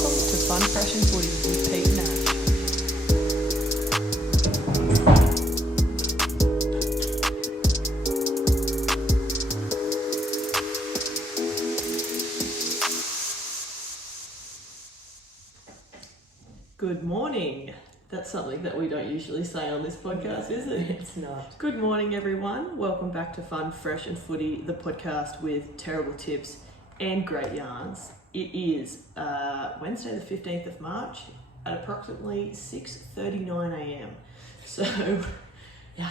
Welcome to Fun Fresh Footy with Pete Nash. Good morning. That's something that we don't usually say on this podcast, is it? It's not. Good morning, everyone. Welcome back to Fun Fresh and Footy, the podcast with terrible tips and great yarns. It is Wednesday the 15th of March at approximately 6:39 a.m. So, yeah.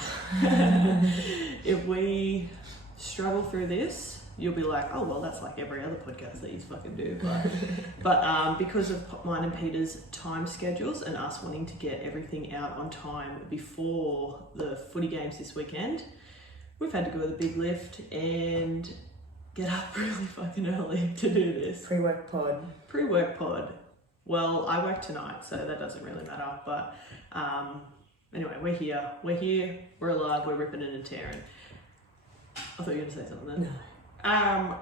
If we struggle through this, you'll be like, oh, well, that's like every other podcast that you fucking do. But because of mine and Peter's time schedules and us wanting to get everything out on time before the footy games this weekend, we've had to go with a big lift and get up really fucking early to do this. Pre-work pod. Well, I work tonight, so that doesn't really matter. But anyway, we're here, we're alive, we're ripping it and tearing. I thought you were going to say something then. No.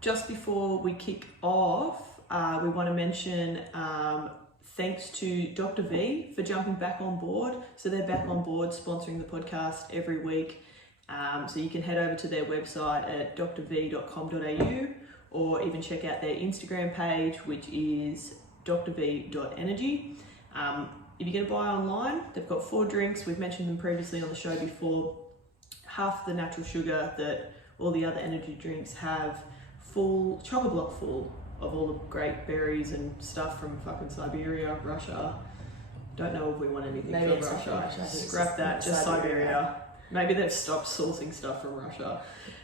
Just before we kick off, we want to mention thanks to Dr. V for jumping back on board. So they're back on board sponsoring the podcast every week. So you can head over to their website at drv.com.au or even check out their Instagram page, which is drv.energy. If you're going to buy online, they've got 4 drinks. We've mentioned them previously on the show before. Half the natural sugar that all the other energy drinks have, full chocolate block full of all the great berries and stuff from fucking Siberia, Russia. Don't know if we want anything from Russia. Scrap that, just Siberia. Maybe they've stopped sourcing stuff from Russia.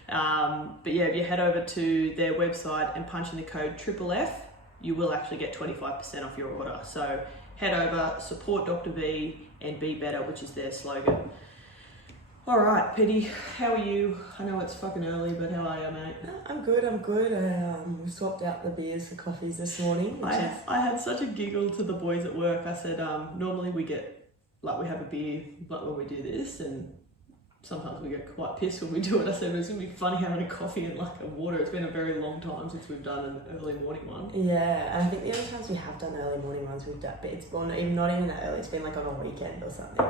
But yeah, if you head over to their website and punch in the code FFF, you will actually get 25% off your order. So head over, support Dr. V and be better, which is their slogan. All right, Petty, how are you? I know it's fucking early, but how are you, mate? I'm good. We swapped out the beers for coffees this morning. I had such a giggle to the boys at work. I said, normally we have a beer like when we do this, and sometimes we get quite pissed when we do it. I said, it's going to be funny having a coffee and like a water. It's been a very long time since we've done an early morning one. Yeah, and I think the other times we have done early morning ones, we've done, but it's not even that early. It's been like on a weekend or something.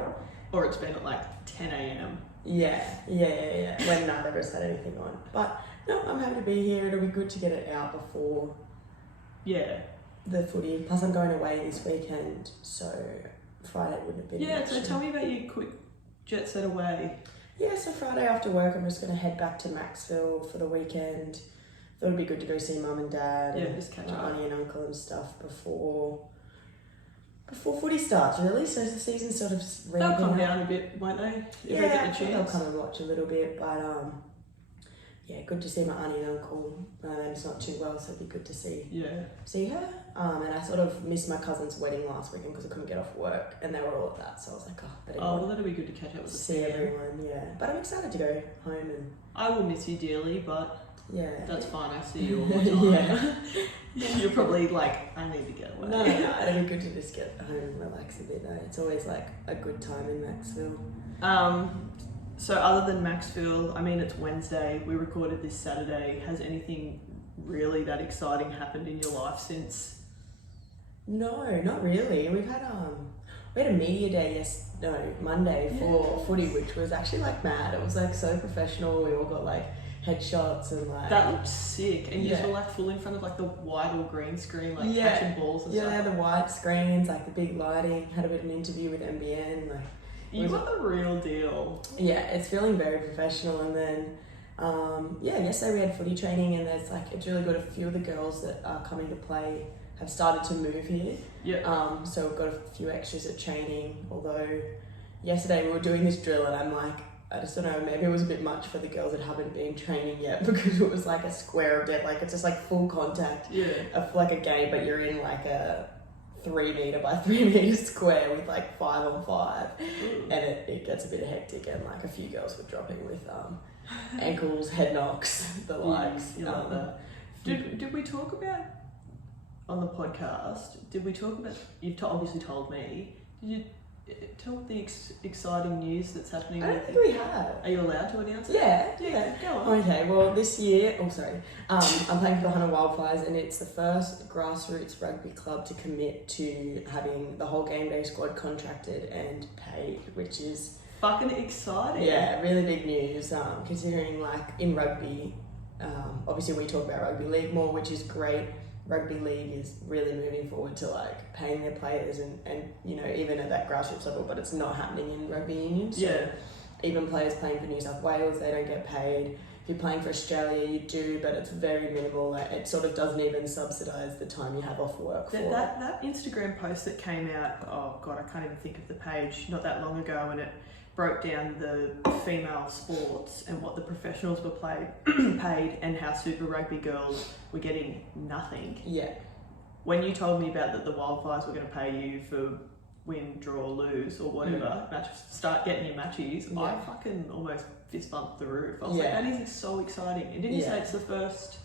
Or it's been at like 10 a.m. Yeah. When neither of us had anything on. But no, I'm happy to be here. It'll be good to get it out before the footy. Plus I'm going away this weekend, so Friday wouldn't have been Yeah, so tell me about your quick jet set away. Yeah, so Friday after work I'm just going to head back to Maxville for the weekend. Thought it'd be good to go see Mum and Dad and just catch up. Auntie and Uncle and stuff before footy starts, really. So the season's sort of they'll come down a bit, won't they? If they get the chance. They'll come and watch a little bit, but good to see my auntie and uncle. My them's not too well, so it'd be good to see her. And I sort of missed my cousin's wedding last weekend because I couldn't get off work, and they were all at that, so I was like, well, that'll be good to catch up with see everyone. Yeah, but I'm excited to go home and. I will miss you dearly, but. Yeah. That's fine, I see you all the time. You're probably like, I need to get away. No, it'd be good to just get home and relax a bit though. It's always like a good time in Maxville. So other than Maxville, I mean, it's Wednesday, we recorded this Saturday. Has anything really that exciting happened in your life since? No, not really. We had a media day Monday for footy, which was actually like mad. It was like so professional. We all got like headshots and like that looked sick, and you were like full in front of like the white or green screen, like catching balls and stuff. Yeah, the white screens, like the big lighting. Had a bit of an interview with NBN. Like you got the real deal. Yeah, it's feeling very professional. And then yesterday we had footy training, and it's really good. A few of the girls that are coming to play have started to move here. Yeah. So we've got a few extras at training. Although yesterday we were doing this drill, and I'm like, I just don't know, maybe it was a bit much for the girls that haven't been training yet, because it was like a square of dead, like it's just like full contact of like a game, but you're in like a 3 meter by 3 meter square with like 5 on 5. And it gets a bit hectic, and like a few girls were dropping with ankles, head knocks, the likes. You love that. Did we talk about on the podcast, you've obviously told me, tell the exciting news that's happening. I don't think we have. Are you allowed to announce it? Yeah. Go on. Okay, well this year, I'm playing for the Hunter Wildfires, and it's the first grassroots rugby club to commit to having the whole game day squad contracted and paid, which is fucking exciting. Yeah, really big news, considering like in rugby, obviously we talk about rugby league more, which is great. Rugby league is really moving forward to like paying their players and you know, even at that grassroots level, but it's not happening in rugby union. So even players playing for New South Wales, they don't get paid. If you're playing for Australia, you do, but it's very minimal. It sort of doesn't even subsidise the time you have off work for that Instagram post that came out, oh God, I can't even think of the page, not that long ago, and it broke down the female sports and what the professionals were paid and how Super Rugby girls were getting nothing. Yeah. When you told me about that the Wildfires were going to pay you for win, draw, lose or whatever, start getting your matches, I fucking almost fist bumped the roof. I was like, that is so exciting. And didn't you say it's the first...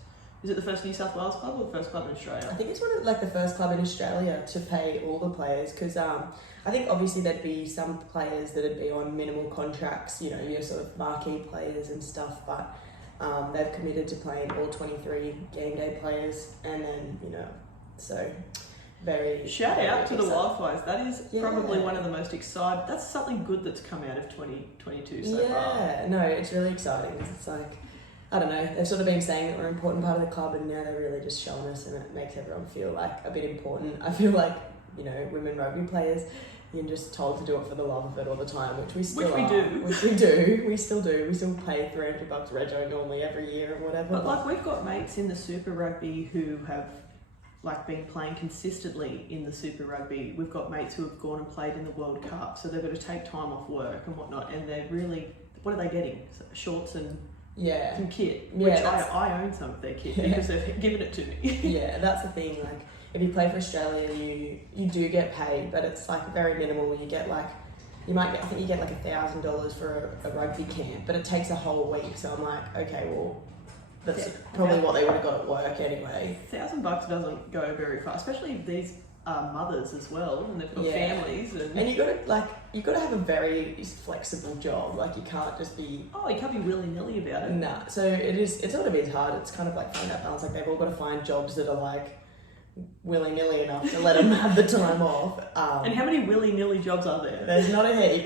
Is it the first New South Wales club or the first club in Australia? I think it's one of like the first club in Australia to pay all the players, because I think obviously there'd be some players that'd be on minimal contracts, you know, your sort of marquee players and stuff, but they've committed to playing all 23 game day players, and then, you know, so very... Shout out to the Wildfires. That is probably one of the most exciting... That's something good that's come out of 2022 so far. Yeah, no, it's really exciting. It's like... I don't know, they've sort of been saying that we're an important part of the club, and now they're really just showing us, and it makes everyone feel like a bit important. I feel like, you know, women rugby players, you're just told to do it for the love of it all the time, which we still do. We still do. We still pay $300 rego normally every year or whatever. But like, we've got mates in the Super Rugby who have like been playing consistently in the Super Rugby. We've got mates who have gone and played in the World Cup, so they've got to take time off work and whatnot, and they're really... What are they getting? Shorts and... some kit, which I own some of their kit because they've given it to me. Yeah, that's the thing. Like, if you play for Australia, you do get paid, but it's like very minimal. You get like, I think you get like $1,000 for a rugby camp, but it takes a whole week. So I'm like, okay, well, that's probably what they would have got at work anyway. $1,000 doesn't go very far, especially if these are mothers as well, and they've got families, and you got to have a very flexible job. Like, you can't just be... Oh, you can't be willy-nilly about it. Nah, so it sort of is hard. It's kind of like finding that balance. Like, they've all got to find jobs that are like willy-nilly enough to let them have the time off. And how many willy-nilly jobs are there? There's not a heap.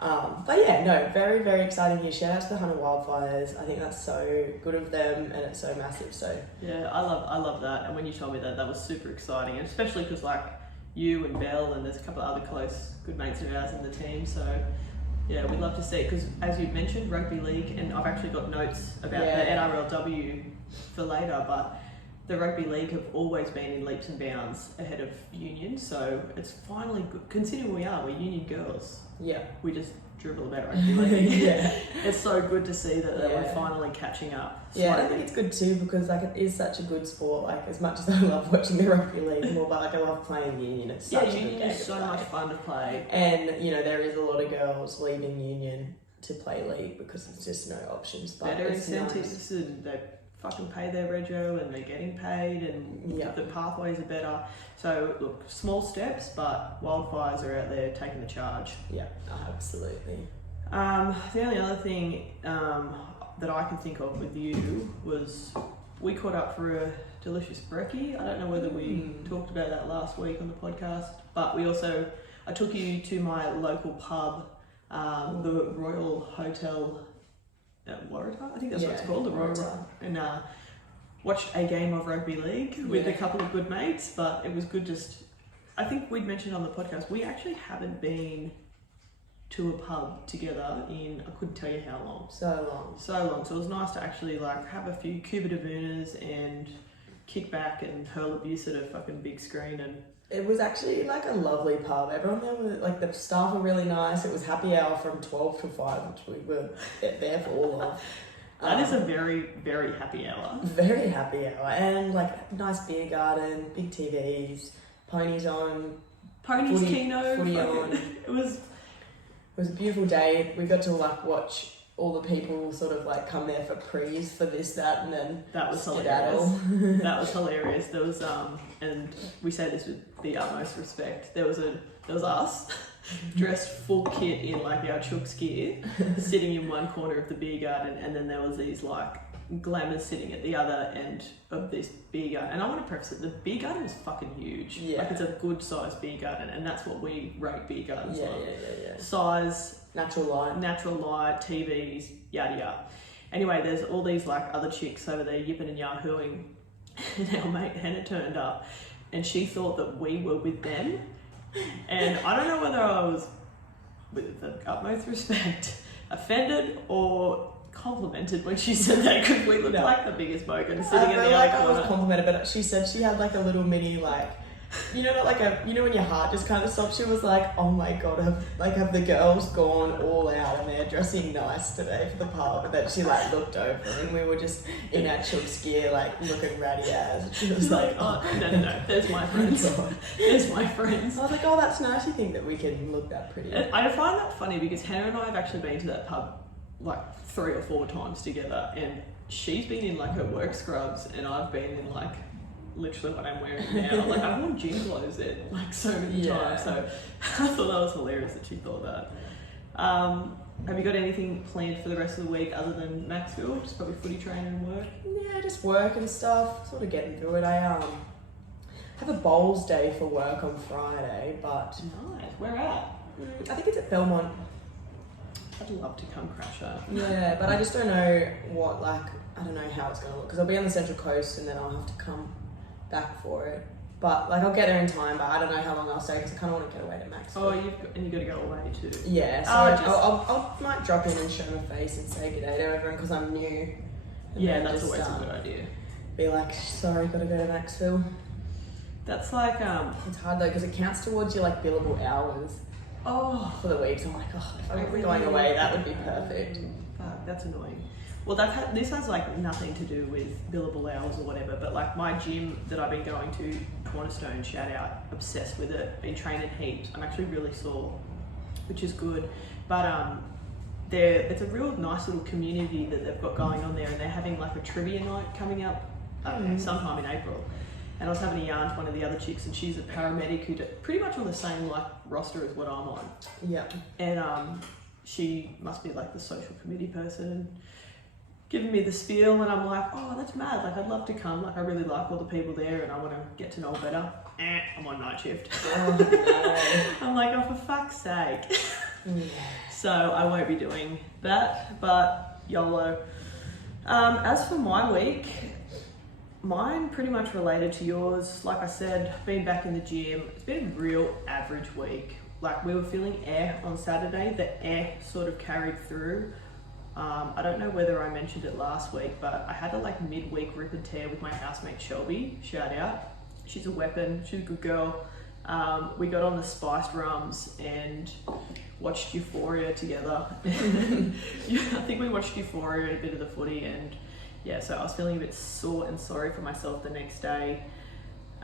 But yeah, no, very, very exciting year. Shout out to the Hunter Wildfires. I think that's so good of them, and it's so massive. So yeah, I love that. And when you told me that was super exciting, and especially because like you and Belle, and there's a couple of other close good mates of ours in the team. So yeah, we'd love to see, because as you mentioned, rugby league, and I've actually got notes about the NRLW for later, but the rugby league have always been in leaps and bounds ahead of union, so it's finally good, considering we're union girls. Yeah. We just dribble about rugby league. It's so good to see that we're finally catching up. Yeah, I think it's good too, because like, it is such a good sport. Like, as much as I love watching the rugby league more, but like, I love playing union. It's such a good union game is so much fun to play. And you know, there is a lot of girls leaving union to play league because there's just no options. But better incentives, and they fucking pay their rego, and they're getting paid, and the pathways are better. So look, small steps, but Wildfires are out there taking the charge. Yeah, absolutely. The only other thing that I can think of with you was we caught up for a delicious brekkie. I don't know whether we talked about that last week on the podcast, but I took you to my local pub, the Royal Hotel at Waratah, I think that's what it's called, the Royal, and watched a game of rugby league with a couple of good mates. But it was good. I think we'd mentioned on the podcast, we actually haven't been to a pub together in, I couldn't tell you how long. So long. So it was nice to actually like have a few Cuba de Vunas and kick back and hurl abuse at a fucking big screen. And it was actually like a lovely pub. Everyone there was like, the staff were really nice. It was happy hour from 12 to 5, which we were there for all of. That is a very, very happy hour. Very happy hour. And like, nice beer garden, big TVs, ponies on. Keno. Footy on. It was a beautiful day. We got to like watch all the people sort of like come there for prees for this, that, and then that was skedaddle. hilarious. That was hilarious. There was and we say this with the utmost respect. There was us dressed full kit in like our Chix gear, sitting in one corner of the beer garden, and then there was these like glamours sitting at the other end of this beer garden. And I want to preface it, the beer garden is fucking huge. Yeah. Like it's a good sized beer garden, and that's what we rate beer gardens on. Yeah. Size, natural light, TVs, yada yada. Anyway, there's all these like other chicks over there yipping and yahooing, and our mate Hannah turned up, and she thought that we were with them. And I don't know whether I was, with the utmost respect, offended or complimented when she said that, because we looked like the biggest bogan sitting in the other I corner. was complimented, but she said she had like a little mini like, you know, when your heart just kind of stops. She was like, "Oh my god, have the girls gone all out and they're dressing nice today for the pub?" And then she like looked over and we were just in our Chix gear, like looking ratty as. She was like, "Oh no, there's my friends. There's my friends." I was like, "Oh, that's nice. You think that we can look that pretty?" I find that funny because Hannah and I have actually been to that pub like 3 or 4 times together, and she's been in like her work scrubs, and I've been in like literally what I'm wearing now. Like I've worn gym clothes there like so many times, so I thought that was hilarious that she thought that. Have you got anything planned for the rest of the week other than Maxfield? Just probably footy training and work? Yeah, just work and stuff, sort of getting through it. I have a bowls day for work on Friday, but nice. Where at? I think it's at Belmont. I'd love to come crash up. Yeah, but I just don't know I don't know how it's going to look, because I'll be on the Central Coast and then I'll have to come back for it. But like I'll get there in time, but I don't know how long I'll stay because I kind of want to get away to Max. Oh, you got to go away too. Yeah, so I might drop in and show my face and say good day to everyone because I'm new. Yeah, that's always a good idea. Be like, sorry, got to go to Maxville. That's like It's hard though because it counts towards your like billable hours. Oh, for the week. So I'm like, if I were going away, that would be perfect. Fuck, that's annoying. Well, this has like nothing to do with billable hours or whatever, but like my gym that I've been going to, Cornerstone, shout out, obsessed with it, been training heaps. I'm actually really sore, which is good. But it's a real nice little community that they've got going on there, and they're having like a trivia night coming up sometime in April. And I was having a yarn to one of the other chicks, and she's a paramedic who's pretty much on the same like roster as what I'm on. Yeah. And she must be like the social committee person, and giving me the spiel, and I'm like, oh, that's mad. Like I'd love to come. Like I really like all the people there, and I want to get to know better. I'm on night shift. Oh, no. I'm like, oh, for fuck's sake. Yeah. So I won't be doing that, but YOLO. As for my week, mine pretty much related to yours. Like I said, been back in the gym. It's been a real average week. Like we were feeling air on Saturday. The air sort of carried through. I don't know whether I mentioned it last week, but I had a like midweek rip and tear with my housemate Shelby. Shout out. She's a weapon. She's a good girl. We got on the spiced rums and watched Euphoria together. I think we watched Euphoria and a bit of the footy, and yeah, so I was feeling a bit sore and sorry for myself the next day.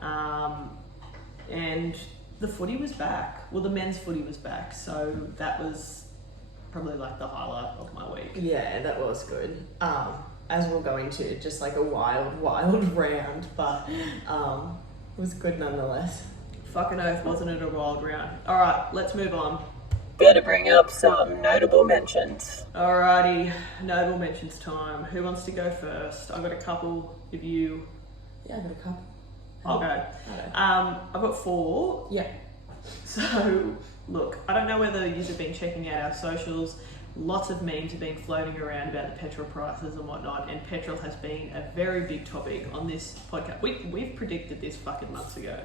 And the footy was back. Well, the men's footy was back, so that was probably like the highlight of my week. Yeah, that was good. As we'll go into, just like a wild round, but it was good nonetheless. Fucking oath, wasn't it a wild round? Alright, let's move on. Gotta bring up some notable mentions. Alrighty, notable mentions time. Who wants to go first? I've got a couple of you. Yeah, I got a couple. I'll go. I've got 4. Yeah. So, look, I don't know whether you have been checking out our socials. Lots of memes have been floating around about the petrol prices and whatnot, and petrol has been a very big topic on this podcast. We've predicted this fucking months ago.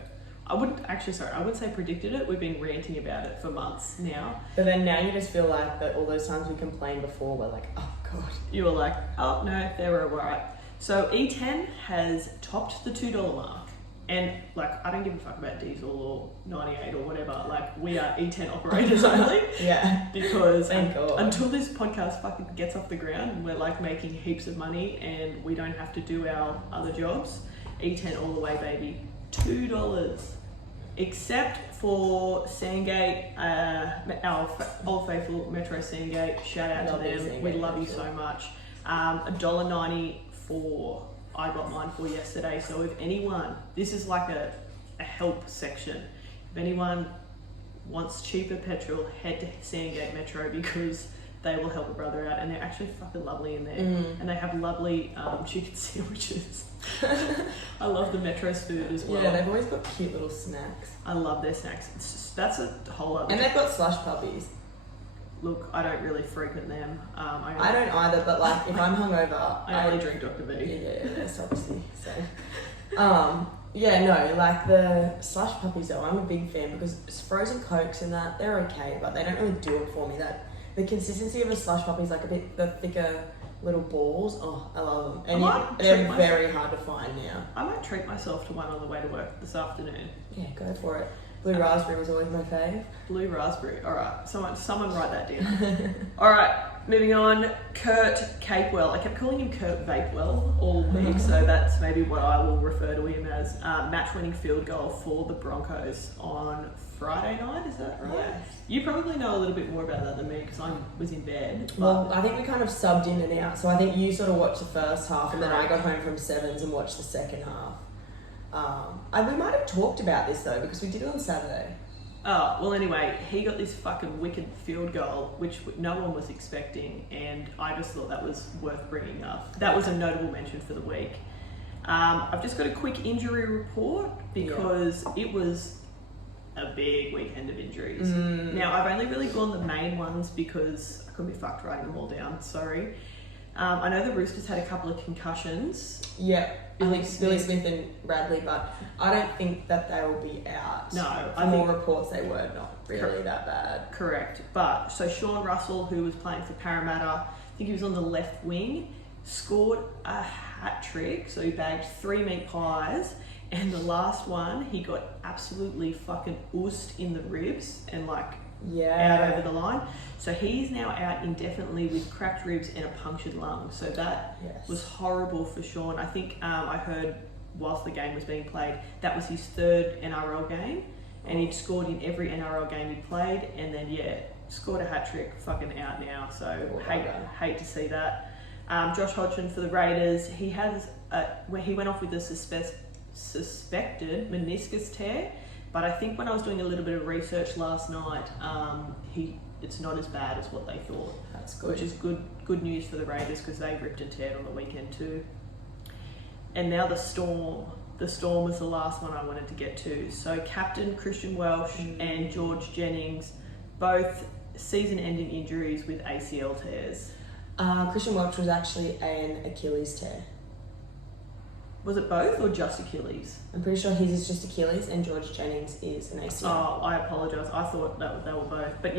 I wouldn't say predicted it. We've been ranting about it for months now. But then now you just feel like that all those times we complained before, we're like, oh god. You were like, oh no, they were alright. So E10 has topped the $2 mark. And like, I don't give a fuck about diesel or 98 or whatever. Like, we are E10 operators only. Yeah. Because Thank God. Until this podcast fucking gets off the ground and we're like making heaps of money and we don't have to do our other jobs, E10 all the way, baby. $2. except for Sandgate, our old faithful Metro Sandgate. Shout out to them. Sandgate, we love you so much. $1.90 for I got mine for yesterday. So if anyone, this is like a help section. If anyone wants cheaper petrol, head to Sandgate Metro because they will help a brother out, and they're actually fucking lovely in there. And they have lovely chicken sandwiches. I love the Metro's food as well. Yeah, they've always got cute little snacks. I love their snacks. That's a whole other. And they've got slush puppies. Look, I don't really frequent them. I don't either, but like if I'm hungover, I only drink Dr. V. Yeah, that's obviously so. Yeah, no, like the slush puppies though, I'm a big fan because frozen Cokes and that, they're okay, but they don't really do it for me. That the consistency of a slush puppy is like a bit the thicker little balls. Oh, I love them. And they're very hard to find now. I might treat myself to one on the way to work this afternoon. Yeah, go for it. Blue raspberry was always my fave. Blue raspberry. All right, someone write that down. All right, moving on. Kurt Capewell. I kept calling him Kurt Vapewell all week, so that's maybe what I will refer to him as. Match-winning field goal for the Broncos on Friday night. Is that right? Yes. You probably know a little bit more about that than me because I was in bed. Well, I think we kind of subbed in and out. So I think you sort of watched the first half, and then I got home from sevens and watched the second half. We might have talked about this though because we did it on Saturday. Oh, well anyway, he got this fucking wicked field goal which no one was expecting, and I just thought that was worth bringing up. That was a notable mention for the week. I've just got a quick injury report because it was a big weekend of injuries. Now, I've only really gone the main ones because I couldn't be fucked writing them all down, sorry. I know the Roosters had a couple of concussions. Yeah, Billy Smith and Bradley, but I don't think that they will be out. No, From all reports, they were not really that bad. Correct. But so Sean Russell, who was playing for Parramatta, I think he was on the left wing, scored a hat trick. So he bagged 3 meat pies, and the last one he got absolutely fucking oosed in the ribs and out over the line. So he's now out indefinitely with cracked ribs and a punctured lung. So that was horrible for Sean. I think I heard whilst the game was being played, that was his 3rd NRL game, and he'd scored in every NRL game he played, and then scored a hat trick, fucking out now. So hate to see that. Josh Hodgson for the Raiders, he has he went off with a suspected meniscus tear. But I think when I was doing a little bit of research last night, it's not as bad as what they thought. That's good. Which is good news for the Raiders because they ripped and teared on the weekend too. And now the Storm. The Storm was the last one I wanted to get to. So Captain Christian Welch and George Jennings, both season-ending injuries with ACL tears. Christian Welch was actually an Achilles tear. Was it both or just Achilles? I'm pretty sure his is just Achilles and George Jennings is an ACL. Oh, I apologise. I thought that they were both. But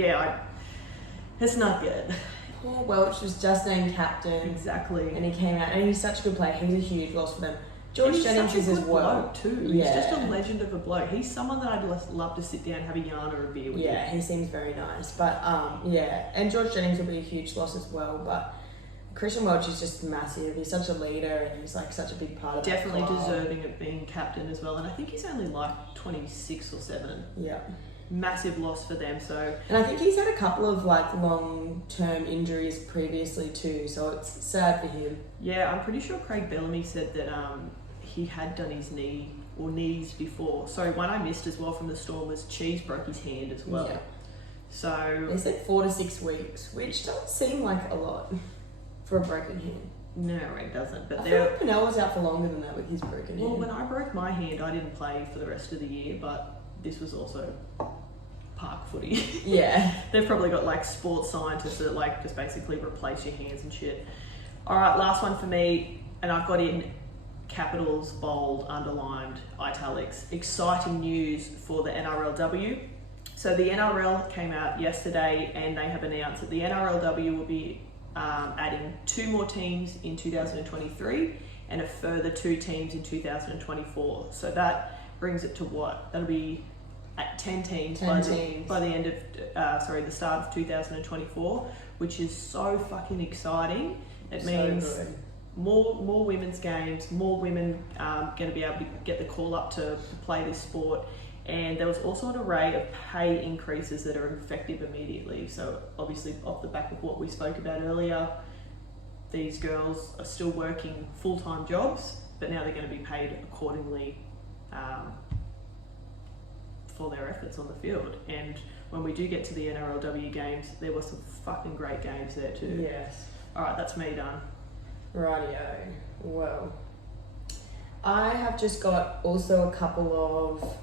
it's not good. Poor Welch was just named captain. Exactly. And he came out, and he's such a good player. He was a huge loss for them. George Jennings is as well. Bloke too. He's just a legend of a bloke. He's someone that I'd love to sit down and have a yarn or a beer with. Yeah, he seems very nice. But and George Jennings will be a huge loss as well. But Christian Welch is just massive. He's such a leader, and he's like such a big part of definitely that club. Deserving of being captain as well. And I think he's only like 26 or 7. Yeah. Massive loss for them. So. And I think he's had a couple of like long-term injuries previously too. So it's sad for him. Yeah, I'm pretty sure Craig Bellamy said that he had done his knees before. So one I missed as well from the Storm was Cheese broke his hand as well. Yeah. So. They said 4 to 6 weeks, which doesn't seem like a lot. For a broken hand. No, it doesn't. But I feel like Pennell was out for longer than that with his broken hand. Well, when I broke my hand, I didn't play for the rest of the year, but this was also park footy. Yeah. They've probably got like sports scientists that like just basically replace your hands and shit. All right, last one for me, and I've got in capitals, bold, underlined, italics. Exciting news for the NRLW. So the NRL came out yesterday, and they have announced that the NRLW will be adding 2 more teams in 2023 and a further 2 teams in 2024. So that brings it to what? That'll be at 10 teams by the end of the start of 2024, which is so fucking exciting. It means more women's games, more women going to be able to get the call up to play this sport, And there was also an array of pay increases that are effective immediately. So obviously off the back of what we spoke about earlier, these girls are still working full-time jobs, but now they're going to be paid accordingly for their efforts on the field. And when we do get to the NRLW games, there were some fucking great games there too. Yes. Alright, that's me done. Rightio. Well, I have just got also a couple of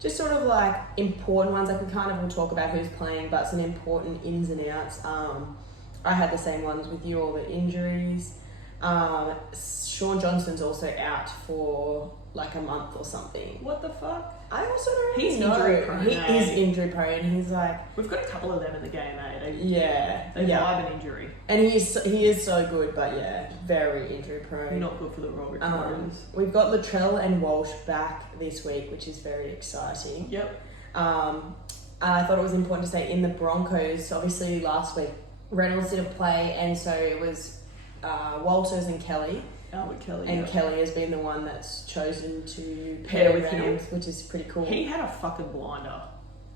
just sort of like important ones. Like we kind of will talk about who's playing, but some important ins and outs. I had the same ones with you, all the injuries. Sean Johnson's also out for like a month or something. What the fuck? I also don't really He's know. injury prone. He is injury prone. He's like... We've got a couple of them in the game, eh? They yeah. vibe an injury. And he is so good, but yeah, very injury prone. Not good for the Royal Victorians. We've got Latrell and Walsh back this week, which is very exciting. Yep. I thought it was important to say in the Broncos, obviously last week Reynolds didn't play, and so it was Walters and Kelly. Albert Kelly. And yep. Kelly has been the one that's chosen to Pair with Reynolds, him, which is pretty cool. He had a fucking blinder.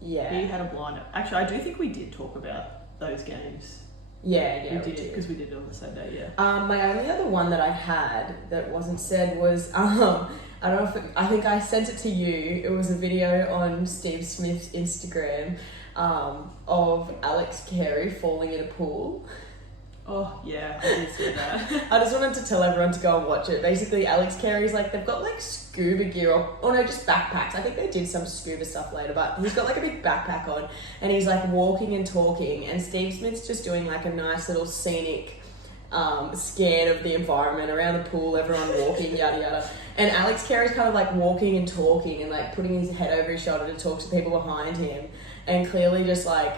Yeah. He had a blinder. Actually, I do think we did talk about those games. Yeah, we did because we did it on the same day. Yeah. My only other one that I had that wasn't said was I don't know if I think I sent it to you. It was a video on Steve Smith's Instagram of Alex Carey falling in a pool. Oh yeah, I did see that. I just wanted to tell everyone to go and watch it. Basically, Alex Carey's like, they've got like scuba gear or no, just backpacks. I think they did some scuba stuff later, but he's got like a big backpack on and he's like walking and talking, and Steve Smith's just doing like a nice little scenic scan of the environment around the pool, everyone walking, yada yada. And Alex Carey's kind of like walking and talking and like putting his head over his shoulder to talk to people behind him, and clearly just like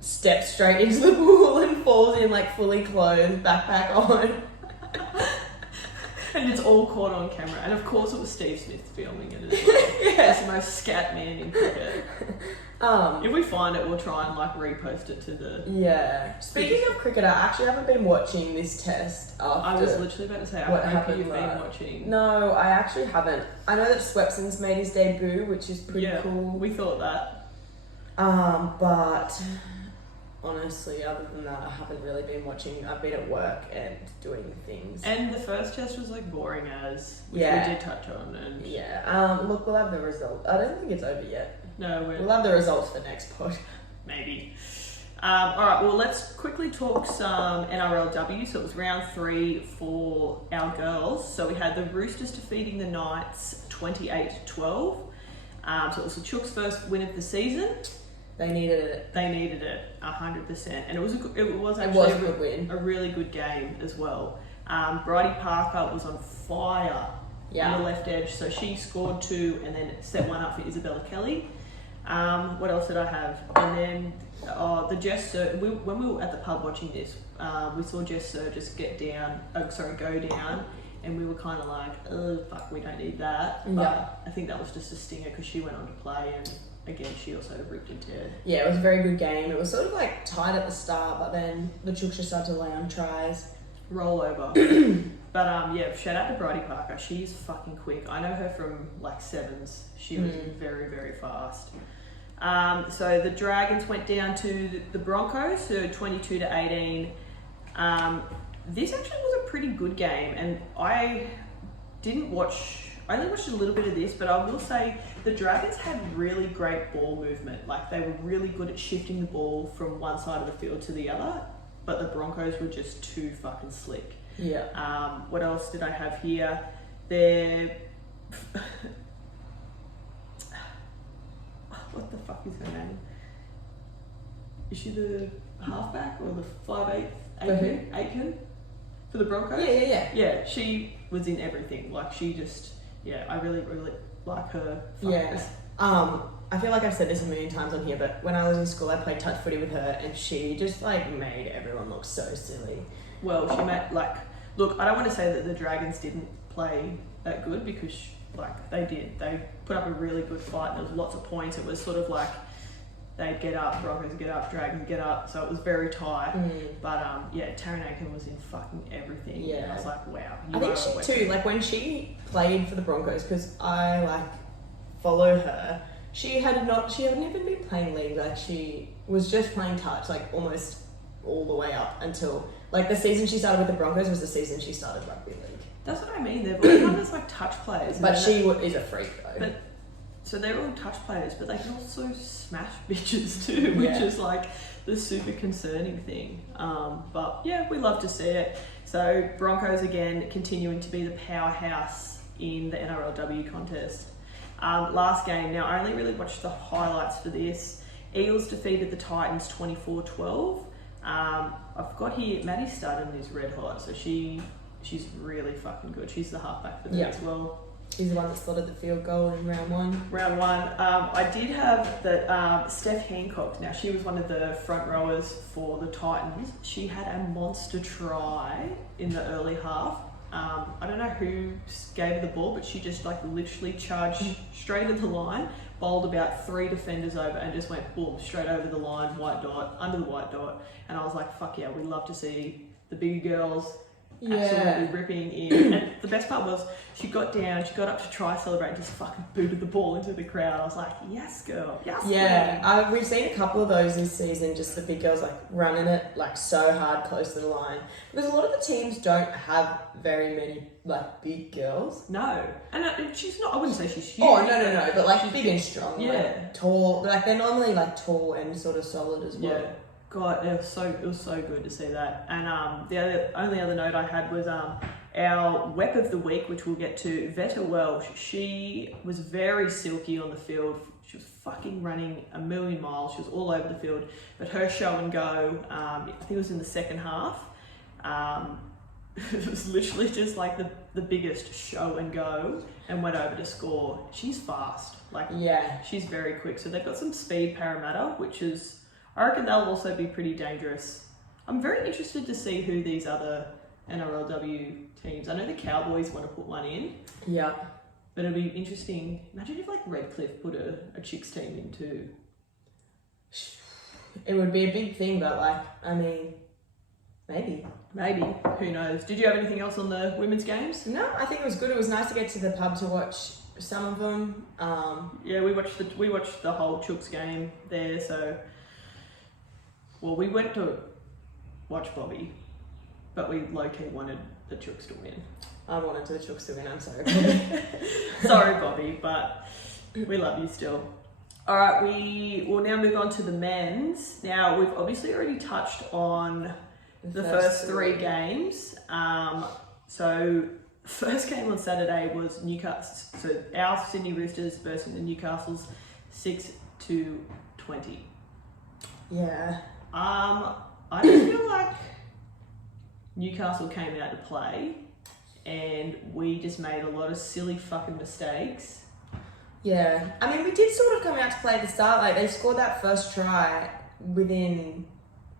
steps straight into the pool and falls in like fully clothed, backpack on. And it's all caught on camera. And of course it was Steve Smith filming it as well. Yeah. He's the most scat man in cricket. If we find it, we'll try and like repost it to the... Yeah. Speaking of cricket, I actually haven't been watching this test after... I was literally about to say, I hope you've been watching. No, I actually haven't. I know that Swepson's made his debut, which is pretty cool. We thought that. But honestly, other than that, I haven't really been watching. I've been at work and doing things. And the first test was like boring as, which we did touch on. And look, we'll have the result. I don't think it's over yet. No, we'll have the results for next pod. Maybe. Alright, well let's quickly talk some NRLW. So it was round 3 for our girls. So we had the Roosters defeating the Knights 28-12. So it was the Chooks' first win of the season. They needed it. They needed it 100%, and it was actually a good win. A really good game as well. Bridie Parker was on fire on the left edge, so she scored 2 and then set one up for Isabella Kelly. What else did I have? And then the Jess Sir, when we were at the pub watching this, we saw Jess Sir just go down, and we were kind of like, oh fuck, we don't need that. But I think that was just a stinger because she went on to play, and again she also ripped and tear. Yeah, it was a very good game. It was sort of like tight at the start, but then the Chooks just started to lay on tries. Roll over. But shout out to Bridie Parker. She's fucking quick. I know her from like sevens. She was very, very fast. So the Dragons went down to the Broncos, so 22-18. This actually was a pretty good game, and I only watched a little bit of this, but I will say the Dragons had really great ball movement. Like, they were really good at shifting the ball from one side of the field to the other, but the Broncos were just too fucking slick. Yeah. What else did I have here? What the fuck is her name? Is she the halfback or the 5'8"? Aitken? For the Broncos? Yeah, she was in everything. Like, she just... Yeah, I really, really like her. I feel like I've said this a million times on here, but when I was in school, I played touch footy with her, and she just, like, made everyone look so silly. Well, she made, like... Look, I don't want to say that the Dragons didn't play that good, because, they did. They put up a really good fight, and there was lots of points. It was sort of like... They'd get up, Broncos get up, Dragons get up, so it was very tight. But Taryn Aiken was in fucking everything. Yeah. And I was like, wow. I think she too, like when she played for the Broncos, because I follow her, she had never been playing league. Like, she was just playing touch, like, almost all the way up until, like, the season she started with the Broncos was the season she started rugby league. That's what I mean. They've all come as, like, touch players. But she is a freak, though. So they're all touch players, but they can also smash bitches too, which is, like, the super concerning thing. But, yeah, we love to see it. So, Broncos, again, continuing to be the powerhouse in the NRLW contest. Last game, now I only really watched the highlights for this. Eagles defeated the Titans 24-12. I've got here, Maddie Studden is red hot, so she's really fucking good. She's the halfback for them as well. She's the one that slotted the field goal in round one. I did have the Steph Hancock. Now, she was one of the front rowers for the Titans. She had a monster try in the early half. I don't know who gave her the ball, but she just, like, literally charged straight at the line, bowled about 3 defenders over, and just went boom, straight over the line, white dot, under the white dot. And I was like, fuck yeah, we love to see the bigger girls absolutely ripping in. And the best part was she got down, she got up to try celebrate and just fucking booted the ball into the crowd. I was like, yes girl, yes. Yeah, we've seen a couple of those this season, just the big girls, like, running it, like, so hard close to the line, because a lot of the teams don't have very many, like, big girls. No, and she's not, I wouldn't say she's huge. Oh no, but, like, she's big and strong. Yeah, like, tall, like, they're normally, like, tall and sort of solid as well. Yeah. God, it was so good to see that. And the only other note I had was our Weap of the week, which we'll get to, Veta Welsh. She was very silky on the field. She was fucking running a million miles. She was all over the field. But her show and go, I think it was in the second half. It was literally just like the biggest show and go, and went over to score. She's fast. Like, she's very quick. So they've got some speed Parramatta, which is, I reckon they'll also be pretty dangerous. I'm very interested to see who these other NRLW teams. I know the Cowboys want to put one in. Yeah. But it'll be interesting. Imagine if, like, Redcliffe put a Chix team in too. It would be a big thing, but, like, I mean, maybe. Who knows? Did you have anything else on the women's games? No, I think it was good. It was nice to get to the pub to watch some of them. Yeah, we watched the whole Chooks game there, so... Well, we went to watch Bobby, but we low-key wanted the Chooks to win. I wanted the Chooks to win, I'm sorry. Sorry, Bobby, but we love you still. All right, we will now move on to the men's. Now, we've obviously already touched on the first 3 games. So, first game on Saturday was Newcastle. So, our Sydney Roosters versus the Newcastle's 6-20. Yeah. I just feel like Newcastle came out to play and we just made a lot of silly fucking mistakes. Yeah. I mean, we did sort of come out to play at the start. Like, they scored that first try within,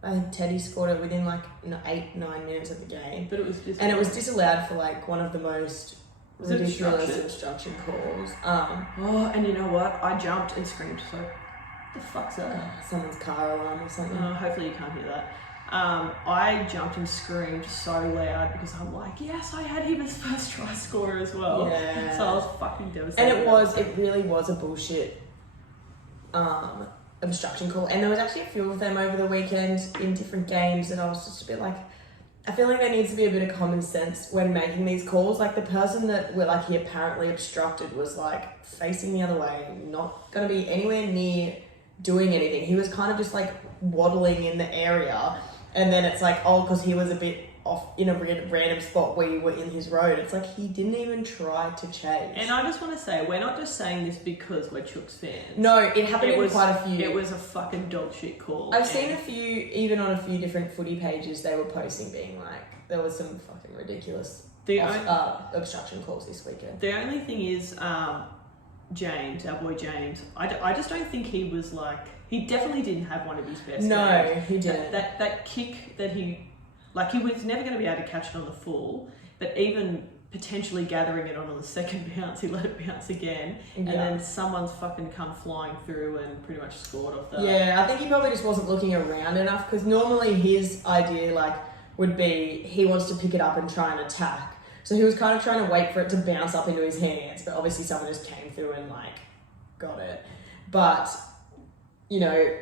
I think Teddy scored it within, like, 8-9 minutes of the game. But it was disallowed. And it was disallowed for, like, one of the most ridiculous obstruction calls. And you know what? I jumped and screamed, so... The fuck's that? Someone's car alarm or something. Hopefully you can't hear that. I jumped and screamed so loud because I'm like, yes, I had him as first try scorer as well. Yeah. So I was fucking devastated. And it really was a bullshit obstruction call. And there was actually a few of them over the weekend in different games, and I was just a bit like, I feel like there needs to be a bit of common sense when making these calls. Like, the person that he apparently obstructed was, like, facing the other way, not going to be anywhere near doing anything. He was kind of just, like, waddling in the area, and then it's like, oh, because he was a bit off in a random spot where you were in his road. It's like, he didn't even try to chase. And I just want to say, we're not just saying this because we're Chooks fans. No, it happened in quite a few. It was a fucking dog shit call. I've seen a few, even on a few different footy pages, they were posting being like, there was some fucking ridiculous obstruction calls this weekend. The only thing is, James, our boy James, I just don't think he was like, he definitely didn't have one of his best games. He didn't. That kick that he was never going to be able to catch it on the full, but even potentially gathering it on the second bounce, he let it bounce again, and then someone's fucking come flying through and pretty much scored off that. Yeah, I think he probably just wasn't looking around enough, because normally his idea, like, would be he wants to pick it up and try and attack. So he was kind of trying to wait for it to bounce up into his hands, but obviously someone just came through and, like, got it. but, you know,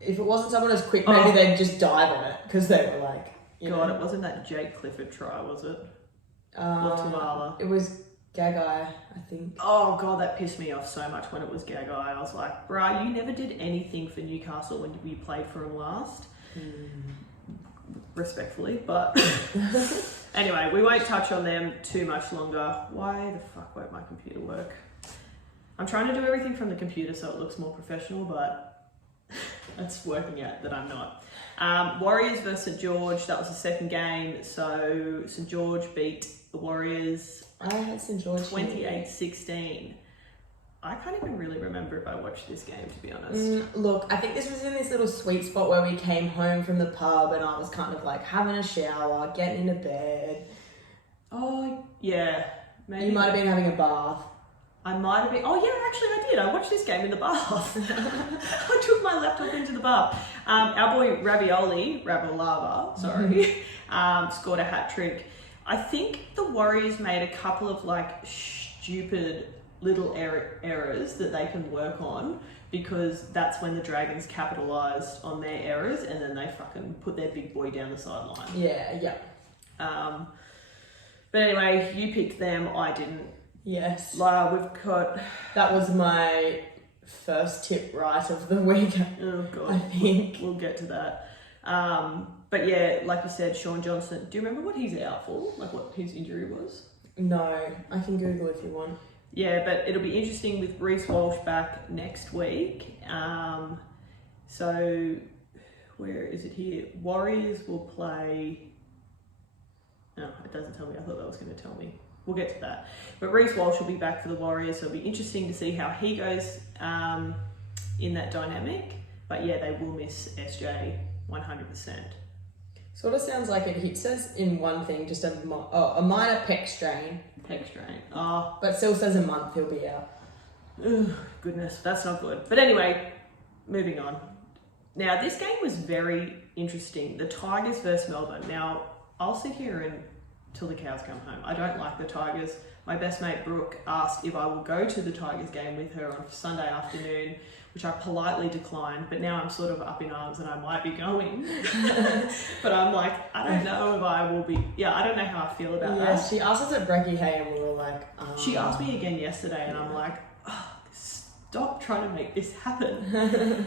if it wasn't someone as quick, maybe they'd just dive on it because they were like, God, it wasn't that Jake Clifford try, was it? It was Gagai, I think. Oh, God, that pissed me off so much when it was Gagai. I was like, bruh, you never did anything for Newcastle when we played for him last. Respectfully, but anyway, we won't touch on them too much longer. Why the fuck won't my computer work? I'm trying to do everything from the computer so it looks more professional, but it's working out that I'm not. Warriors versus St George, that was the second game. So St George beat the Warriors. I had St George 28-16. I can't even really remember if I watched this game, to be honest. Look, I think this was in this little sweet spot where we came home from the pub and I was kind of like having a shower, getting into bed. Oh, yeah. Maybe. You might have been having a bath. I might have been. Oh, yeah, actually I did. I watched this game in the bath. I took my laptop into the bath. Our boy Raviolava, scored a hat trick. I think the Warriors made a couple of like stupid little errors that they can work on, because that's when the Dragons capitalised on their errors and then they fucking put their big boy down the sideline. Yeah. But anyway, you picked them, I didn't. Yes. We've got... That was my first tip right of the week. Oh, God. I think. We'll get to that. But yeah, like you said, Sean Johnson, do you remember what he's out for? Like what his injury was? No, I can Google if you want. Yeah, but it'll be interesting with Reece Walsh back next week. So, where is it here? Warriors will play... No, it doesn't tell me. I thought that was going to tell me. We'll get to that. But Reece Walsh will be back for the Warriors, so it'll be interesting to see how he goes in that dynamic. But yeah, they will miss SJ 100%. Sort of sounds like it says in one thing just a minor pec strain. Pec strain. Oh. But still says a month he'll be out. Ugh, goodness, that's not good. But anyway, moving on. Now, this game was very interesting. The Tigers versus Melbourne. Now, I'll sit here until the cows come home. I don't like the Tigers. My best mate Brooke asked if I will go to the Tigers game with her on Sunday afternoon, which I politely declined, but now I'm sort of up in arms and I might be going. But I'm like, I don't know if I will be... Yeah, I don't know how I feel about that. Yeah, she asked us at Brekkie Hay and we were like... She asked me again yesterday and I'm like, stop trying to make this happen.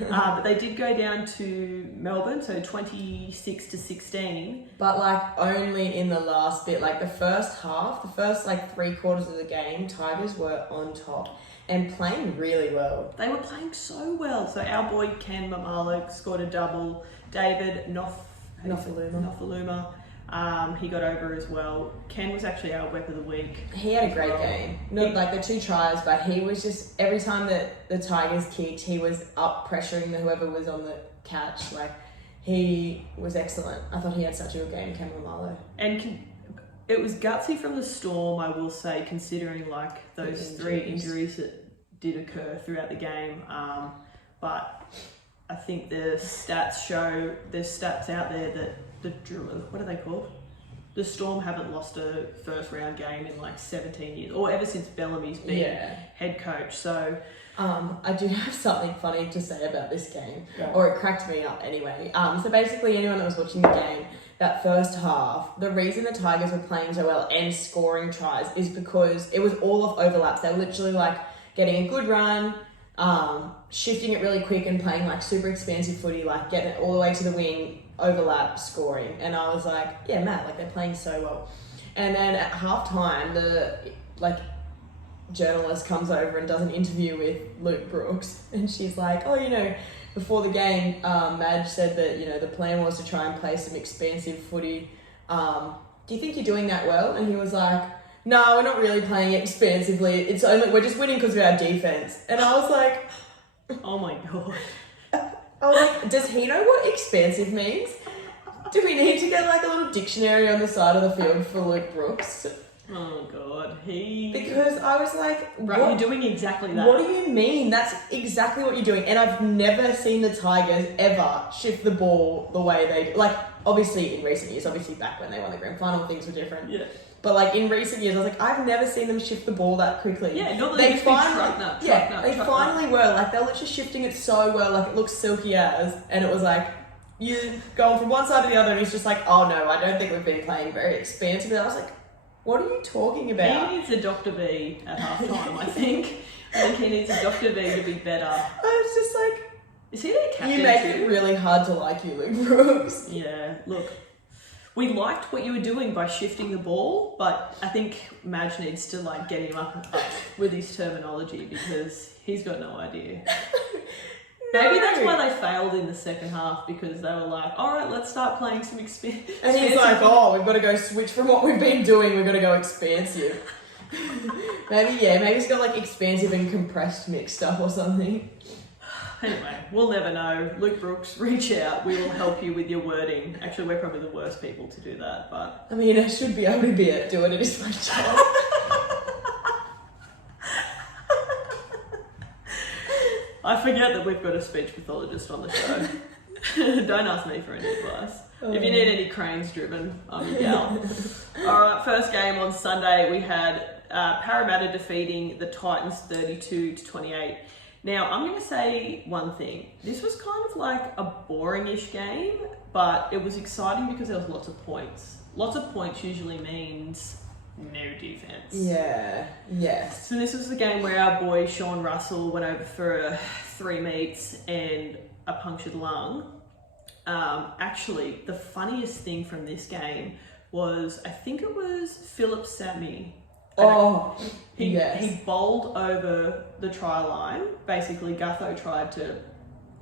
But they did go down to Melbourne, so 26-16. But like only in the last bit, like the first half, the first like 3/4 of the game, Tigers were on top and playing really well. They were playing so well. So our boy Ken Mamalo scored a double. David Nofaluma, he got over as well. Ken was actually our Weap of the week. He had a great game. Not like the 2 tries, but he was just, every time that the Tigers kicked, he was up pressuring whoever was on the catch. Like, he was excellent. I thought he had such a good game, Ken Mamalo. And it was gutsy from the Storm, I will say, considering like those 3 injuries that did occur throughout the game. But I think the stats show, there's stats out there that what are they called? The Storm haven't lost a first round game in like 17 years, or ever since Bellamy's been head coach. So I do have something funny to say about this game, or it cracked me up anyway. So basically, anyone that was watching the game, that first half, the reason the Tigers were playing so well and scoring tries is because it was all off overlaps. They were literally like getting a good run, shifting it really quick and playing like super expansive footy, like getting it all the way to the wing, overlap, scoring. And I was like, yeah, Matt, like they're playing so well. And then at halftime, the like journalist comes over and does an interview with Luke Brooks, and she's like, oh, you know, before the game, Marge said that, you know, the plan was to try and play some expansive footy. Do you think you're doing that well? And he was like, no, we're not really playing expansively. It's only, we're just winning because of our defense. And I was like, oh my God. I was like, does he know what expansive means? Do we need to get like a little dictionary on the side of the field for Luke Brooks? Oh God, Because I was like, right, you're doing exactly that. What do you mean? That's exactly what you're doing. And I've never seen the Tigers ever shift the ball the way they do. Like, obviously in recent years, obviously back when they won the grand final, things were different. Yeah. But like in recent years, I was like, I've never seen them shift the ball that quickly. Yeah, normally they finally were. Like they're literally shifting it so well, like it looks silky as, and it was like you going from one side to the other, and he's just like, oh no, I don't think we've been playing very expansively. I was like, what are you talking about? He needs a Dr. V at halftime, I think. I think he needs a Dr. V to be better. I was just like, is he their captain? You make it really hard to like you, Luke Brooks. Yeah, look. We liked what you were doing by shifting the ball, but I think Marge needs to like get him up with his terminology because he's got no idea. Maybe that's why they failed in the second half, because they were like, all right, let's start playing some expansive. And he's like, oh, we've got to go switch from what we've been doing, we've got to go expansive. maybe he's got like expansive and compressed mixed up or something. Anyway, we'll never know. Luke Brooks, reach out. We will help you with your wording. Actually, we're probably the worst people to do that, but... I mean, I should be able to do it. It is my job. I forget that we've got a speech pathologist on the show. Don't ask me for any advice. If you need any cranes driven, I'm your gal. Alright, first game on Sunday, we had Parramatta defeating the Titans 32-28. Now, I'm going to say one thing. This was kind of like a boring-ish game, but it was exciting because there was lots of points. Lots of points usually means no defence. Yeah, yes. So this was the game where our boy Sean Russell went over for 3 meets and a punctured lung. Actually, the funniest thing from this game was, I think it was Philip Sammy. He bowled over the try line. Basically, Gutho tried to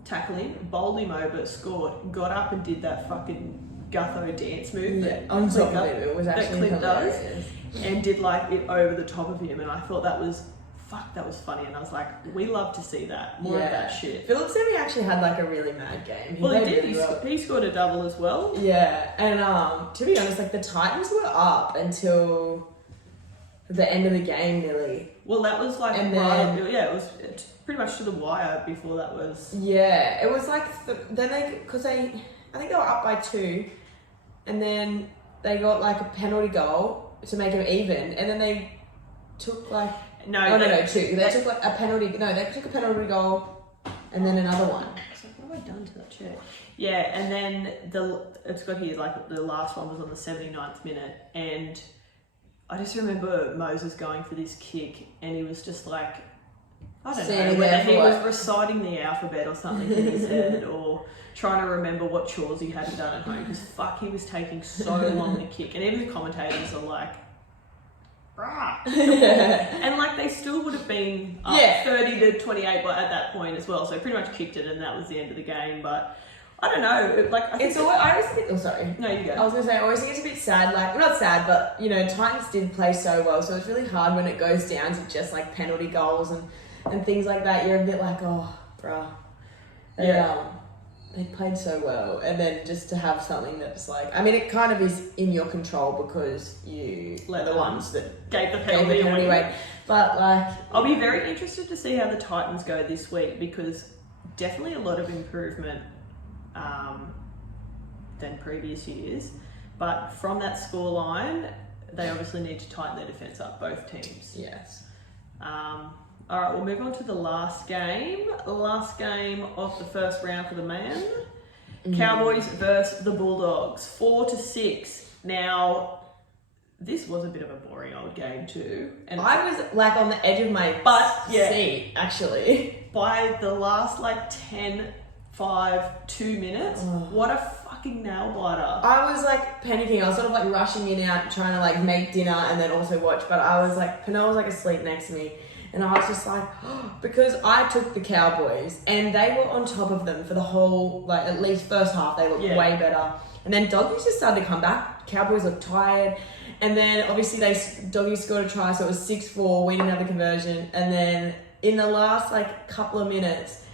tackle him, bowled him over, scored, got up and did that fucking Gutho dance move. On top of it was actually hilarious. And did like it over the top of him, and I thought that was funny, and I was like, we love to see that. More of that shit. Philip Sammy actually had like a really mad game. He did. He scored a double as well. Yeah, and to be honest, like the Titans were up until the end of the game nearly. Well, that was like, and it was pretty much to the wire before that was. Yeah, it was like I think they were up by 2, and then they got like a penalty goal to make them even, and then they took like 2. They took like a penalty. No, they took a penalty goal, and then another one. So what have I done to that chair? Yeah, and then it's got here like the last one was on the 79th minute, and I just remember Moses going for this kick, and he was just like, I don't know, whether he was reciting the alphabet or something in his head, or trying to remember what chores he hadn't done at home, because fuck, he was taking so long to kick, and even the commentators are like, brah. And like they still would have been up 30-28 at that point as well, so pretty much kicked it, and that was the end of the game. But I don't know, like I always think. Oh, sorry. No, you go. I was gonna say, I always think it's a bit sad. Like, not sad, but you know, Titans did play so well, so it's really hard when it goes down to just like penalty goals and things like that. You're a bit like, oh, bruh. They played so well, and then just to have something that's like, I mean, it kind of is in your control because you are the ones that gave the penalty away. But like, I'll be very interested to see how the Titans go this week, because definitely a lot of improvement than previous years. But from that scoreline, they obviously need to tighten their defence up, both teams. Yes. All right, we'll move on to the last game. The last game of the first round for the man. Cowboys versus the Bulldogs, 4-6. Now, this was a bit of a boring old game too. And I was like on the edge of my seat, actually. By the last like 2 minutes, what a fucking nail biter. I was like panicking. I was sort of like rushing in out, trying to like make dinner and then also watch. But I was like, Penel was like asleep next to me. And I was just like, because I took the Cowboys and they were on top of them for the whole, like at least first half, they looked way better. And then Doggies just started to come back. Cowboys looked tired. And then obviously Doggies scored a try, so it was 6-4, we didn't have the conversion. And then in the last like couple of minutes,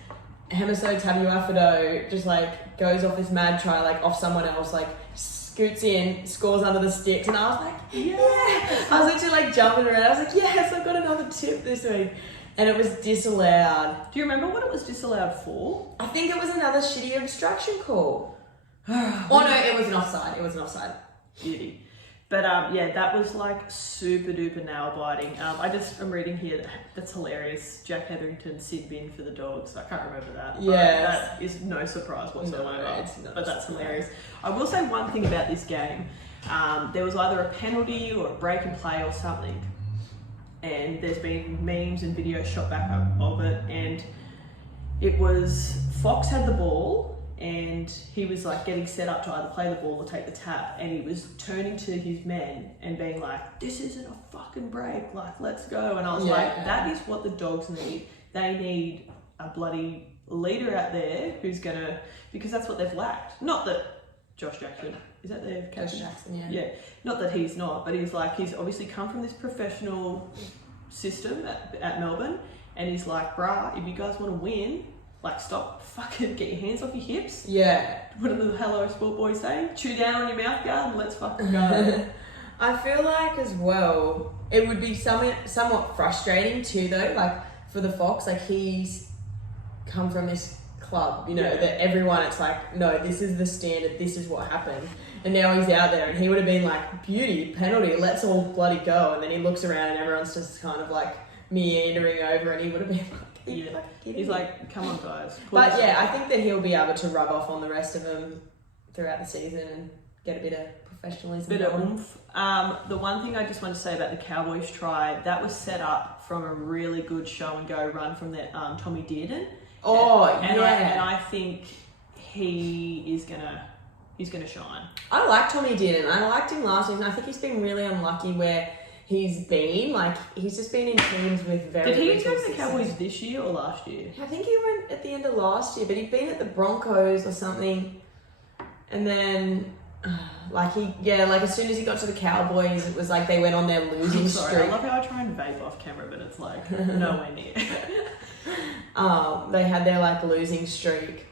Hemiso Tabuafido just like goes off this mad try, like off someone else, like scoots in, scores under the sticks, and I was like, yeah! I was literally like jumping around. I was like, yes, I've got another tip this week. And it was disallowed. Do you remember what it was disallowed for? I think it was another shitty obstruction call. Oh no, it was an offside. It was an offside. Beauty. But yeah, that was like super duper nail biting. I'm reading here that's hilarious. Jack Hetherington Sid bin for the dogs. I can't remember that. Yeah, that is no surprise whatsoever. No, but that's hilarious. I will say one thing about this game. There was either a penalty or a break and play or something, and there's been memes and videos shot back up of it. And it was Fox had the ball. And he was like getting set up to either play the ball or take the tap, and he was turning to his men and being like, "This isn't a fucking break, like let's go." And I was like, that is what the dogs need. They need a bloody leader out there who's gonna, because that's what they've lacked. Not that Josh Jackson, is that their captain? Josh Jackson, Yeah, not that he's not, but he's obviously come from this professional system at Melbourne, and he's like, bruh, if you guys want to win, like, stop fucking, get your hands off your hips. Yeah. What do the Hello Sport boys say? Chew down on your mouth guard and let's fucking go. I feel like as well, it would be somewhat frustrating too though, like for the Fox, like he's come from this club, you know, that everyone, it's like, no, this is the standard, this is what happened. And now he's out there and he would have been like, beauty, penalty, let's all bloody go. And then he looks around and everyone's just kind of like meandering over, and he would have been like, he's like, come on guys. But yeah, I think that he'll be able to rub off on the rest of them throughout the season and get a bit of professionalism. Bit of oomph. The one thing I just want to say about the Cowboys try, that was set up from a really good show and go run from that Tommy Dearden. And I think he's gonna shine. I like Tommy Dearden. I liked him last season. I think he's been really unlucky where he's been, like, he's just been in teams with very... Did he go to the Cowboys this year or last year? I think he went at the end of last year, but he'd been at the Broncos or something. And then, like, as soon as he got to the Cowboys, it was like they went on their losing streak. I love how I try and vape off camera, but it's like nowhere near. They had their, like, losing streak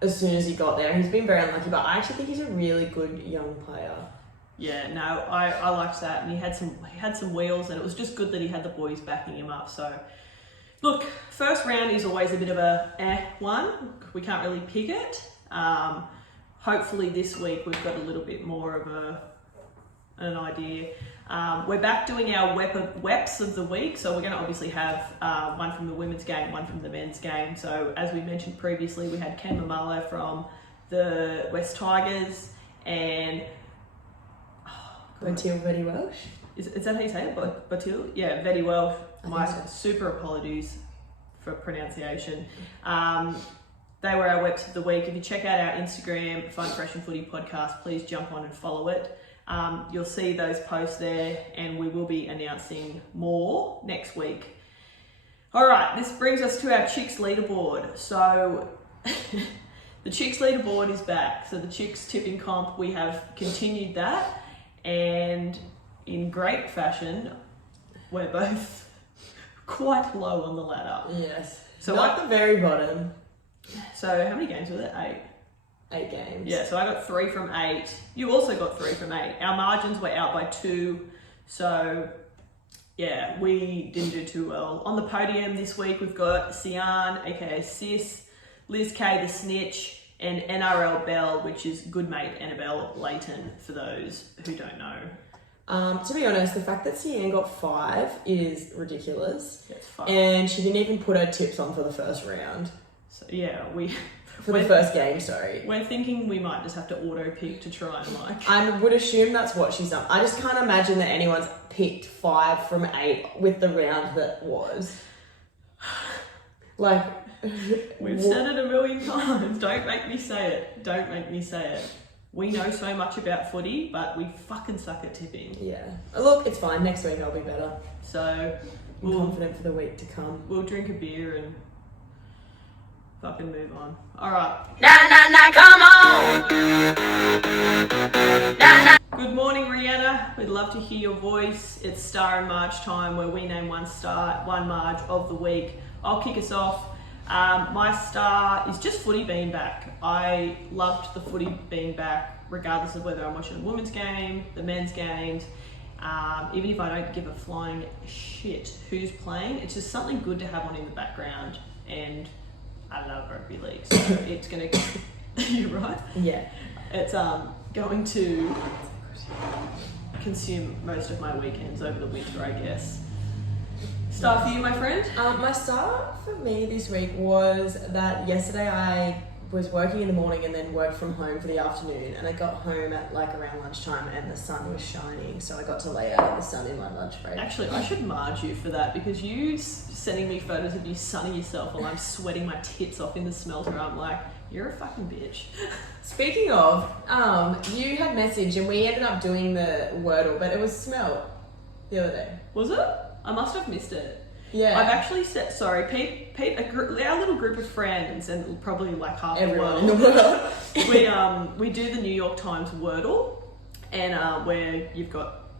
as soon as he got there. He's been very unlucky, but I actually think he's a really good young player. Yeah, no, I liked that, and he had some wheels, and it was just good that he had the boys backing him up. So, look, first round is always a bit of a one. We can't really pick it. Hopefully this week we've got a little bit more of an idea. We're back doing our Weps of the week, so we're going to obviously have one from the women's game, one from the men's game. So as we mentioned previously, we had Ken Mamalo from the West Tigers and Batil Vetti Welsh. Is that how you say it? Batil? Yeah, Vetti Welsh. My super apologies for pronunciation. They were our Weps of the week. If you check out our Instagram, Fun Fresh and Footy podcast, please jump on and follow it. You'll see those posts there, and we will be announcing more next week. All right, this brings us to our Chix Leaderboard. So the Chix Leaderboard is back. So the Chix tipping comp, we have continued that. And in great fashion, we're both quite low on the ladder. Yes. So not the very bottom. So how many games were there? 8 games. Yeah, so I got 3 from 8. You also got 3 from 8. Our margins were out by 2. So yeah, we didn't do too well. On the podium this week, we've got Sian, aka Sis, Liz K, the Snitch, and NRL Bell, which is good mate Annabelle Layton, for those who don't know. To be honest, the fact that Sian got 5 is ridiculous. Yeah, it's fun. And she didn't even put her tips on for the first round. So yeah, For the first game, sorry. We're thinking we might just have to auto-pick to try and like... I would assume that's what she's done. I just can't imagine that anyone's picked 5 from 8 with the round that was. Like... We've said it a million times. Don't make me say it. Don't make me say it. We know so much about footy, but we fucking suck at tipping. Yeah. Look, it's fine. Next week I'll be better. So... I'm confident for the week to come. We'll drink a beer and... fucking move on. Alright. Come on! Good morning, Rihanna. We'd love to hear your voice. It's Star and Marge time, where we name one star, one Marge of the week. I'll kick us off. My star is just footy being back. I loved the footy being back, regardless of whether I'm watching a women's game, the men's games. Even if I don't give a flying shit who's playing, it's just something good to have on in the background. And I love rugby league, so it's You're right. Yeah. It's going to consume most of my weekends over the winter, I guess. Star for you, my friend? My star for me this week was that yesterday I was working in the morning and then worked from home for the afternoon, and I got home at like around lunchtime and the sun was shining, so I got to lay out in the sun in my lunch break. Actually, I should Marge you for that, because you sending me photos of you sunning yourself while I'm sweating my tits off in the smelter, I'm like, you're a fucking bitch. Speaking of, you had messaged and we ended up doing the Wordle, but it was smelt the other day. Was it? I must have missed it. Yeah. I've actually said, sorry, Pete, our little group of friends, and probably like half Everyone the in the world, world. we do the New York Times Wordle, and where you've got,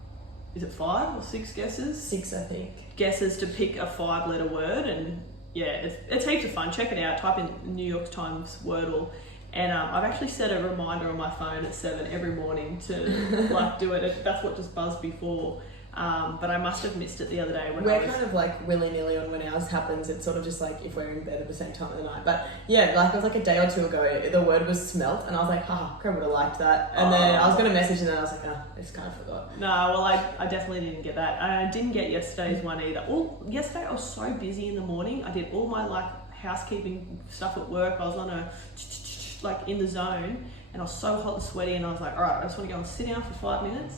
is it 5 or 6 guesses? 6, I think. Guesses to pick a 5-letter word, and yeah, it's heaps of fun. Check it out. Type in New York Times Wordle. And I've actually set a reminder on my phone at 7 every morning to like do it. That's what just buzzed before. But I must have missed it the other day when we're kind of like willy-nilly on when ours happens. It's sort of just like if we're in bed at the same time of the night. But yeah, like it was like a day or two ago, the word was smelt, and I was like, I would have liked that. And then I was going to message, and then I was like, I just kind of forgot. No, well, I definitely didn't get that. I didn't get yesterday's one either. Yesterday I was so busy in the morning. I did all my like housekeeping stuff at work. I was on a like in the zone, and I was so hot and sweaty, and I was like, all right, I just want to go and sit down for 5 minutes,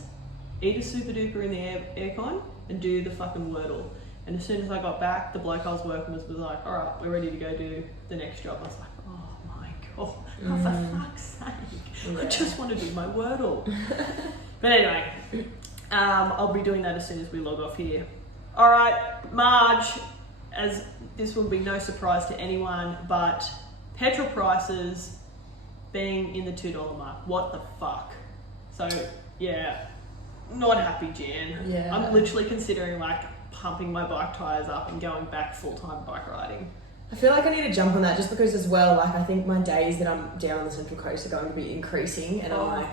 eat a super duper in the aircon, and do the fucking Wordle. And as soon as I got back, the bloke I was working with was like, all right, we're ready to go do the next job. I was like, oh my god, for fuck's sake, Yeah. I just want to do my Wordle. But anyway, I'll be doing that as soon as we log off here. All right, Marge, as this will be no surprise to anyone, but petrol prices being in the $2 mark. What the fuck? So, yeah, not happy, Jan. Yeah. I'm literally considering like pumping my bike tyres up and going back full-time bike riding. I feel like I need to jump on that just because as well, like I think my days that I'm down on the Central Coast are going to be increasing, and I'm like,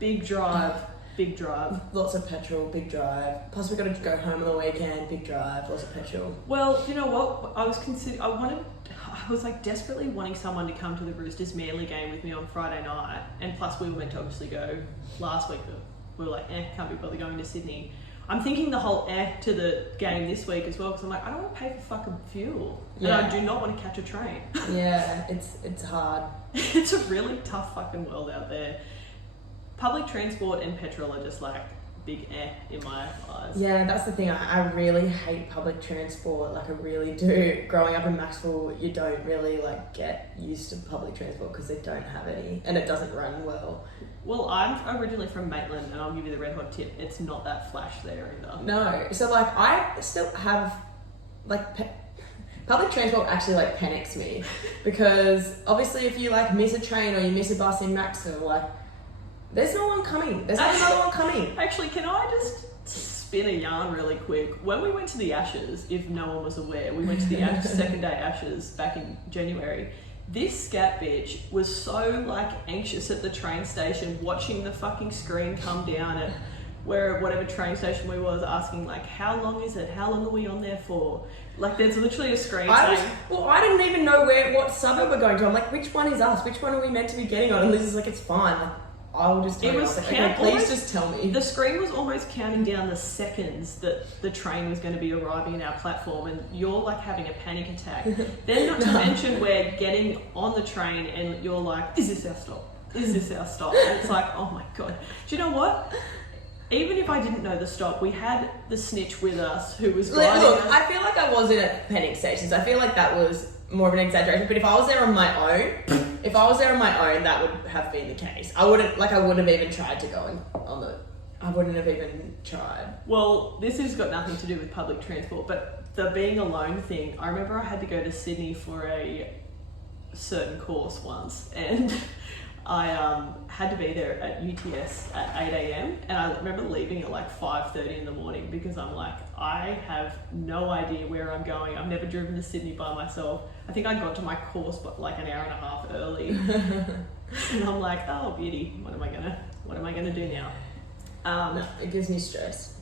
big drive, big drive. Lots of petrol, big drive. Plus we got to go home on the weekend, big drive, lots of petrol. Well, you know what? I was like desperately wanting someone to come to the Roosters Manly game with me on Friday night, and plus we were meant to obviously go last week, but we were like, can't be bothered going to Sydney. I'm thinking the whole to the game this week as well, because I'm like, I don't want to pay for fucking fuel, and I do not want to catch a train. Yeah, it's hard. It's a really tough fucking world out there. Public transport and petrol are just like big in my eyes. Yeah, that's the thing. I really hate public transport. Like I really do. Growing up in Maxwell, you don't really like get used to public transport because they don't have any, and it doesn't run well. Well, I'm originally from Maitland, and I'll give you the red hot tip. It's not that flash there either. No. So like I still have like public transport actually like panics me because obviously if you like miss a train or you miss a bus in Maxwell, like there's no one coming. There's not another one coming. Actually, can I just spin a yarn really quick? When we went to the Ashes, if no one was aware, we went to the second day Ashes back in January. This scat bitch was so like anxious at the train station watching the fucking screen come down at whatever train station we was, asking like, how long is it? How long are we on there for? Like there's literally a screen saying... I didn't even know what suburb we're going to. I'm like, which one is us? Which one are we meant to be getting on? And Liz is like, it's fine. Like, I will just tell you. Okay, please just tell me. The screen was almost counting down the seconds that the train was going to be arriving in our platform, and you're like having a panic attack. Then not to mention we're getting on the train and you're like, is this our stop? Is this our stop? And it's like, oh my god. Do you know what? Even if I didn't know the stop, we had the snitch with us who was guiding us. I feel like I wasn't at panic stations. I feel like that was more of an exaggeration. But if I was there on my own, that would have been the case. I wouldn't have even tried to go on the... I wouldn't have even tried. Well, this has got nothing to do with public transport, but the being alone thing, I remember I had to go to Sydney for a certain course once, and I had to be there at UTS at 8 a.m. and I remember leaving at like 5:30 in the morning because I'm like, I have no idea where I'm going. I've never driven to Sydney by myself. I think I got to my course but like an hour and a half early. And I'm like, oh beauty, what am I gonna do now? No, it gives me stress.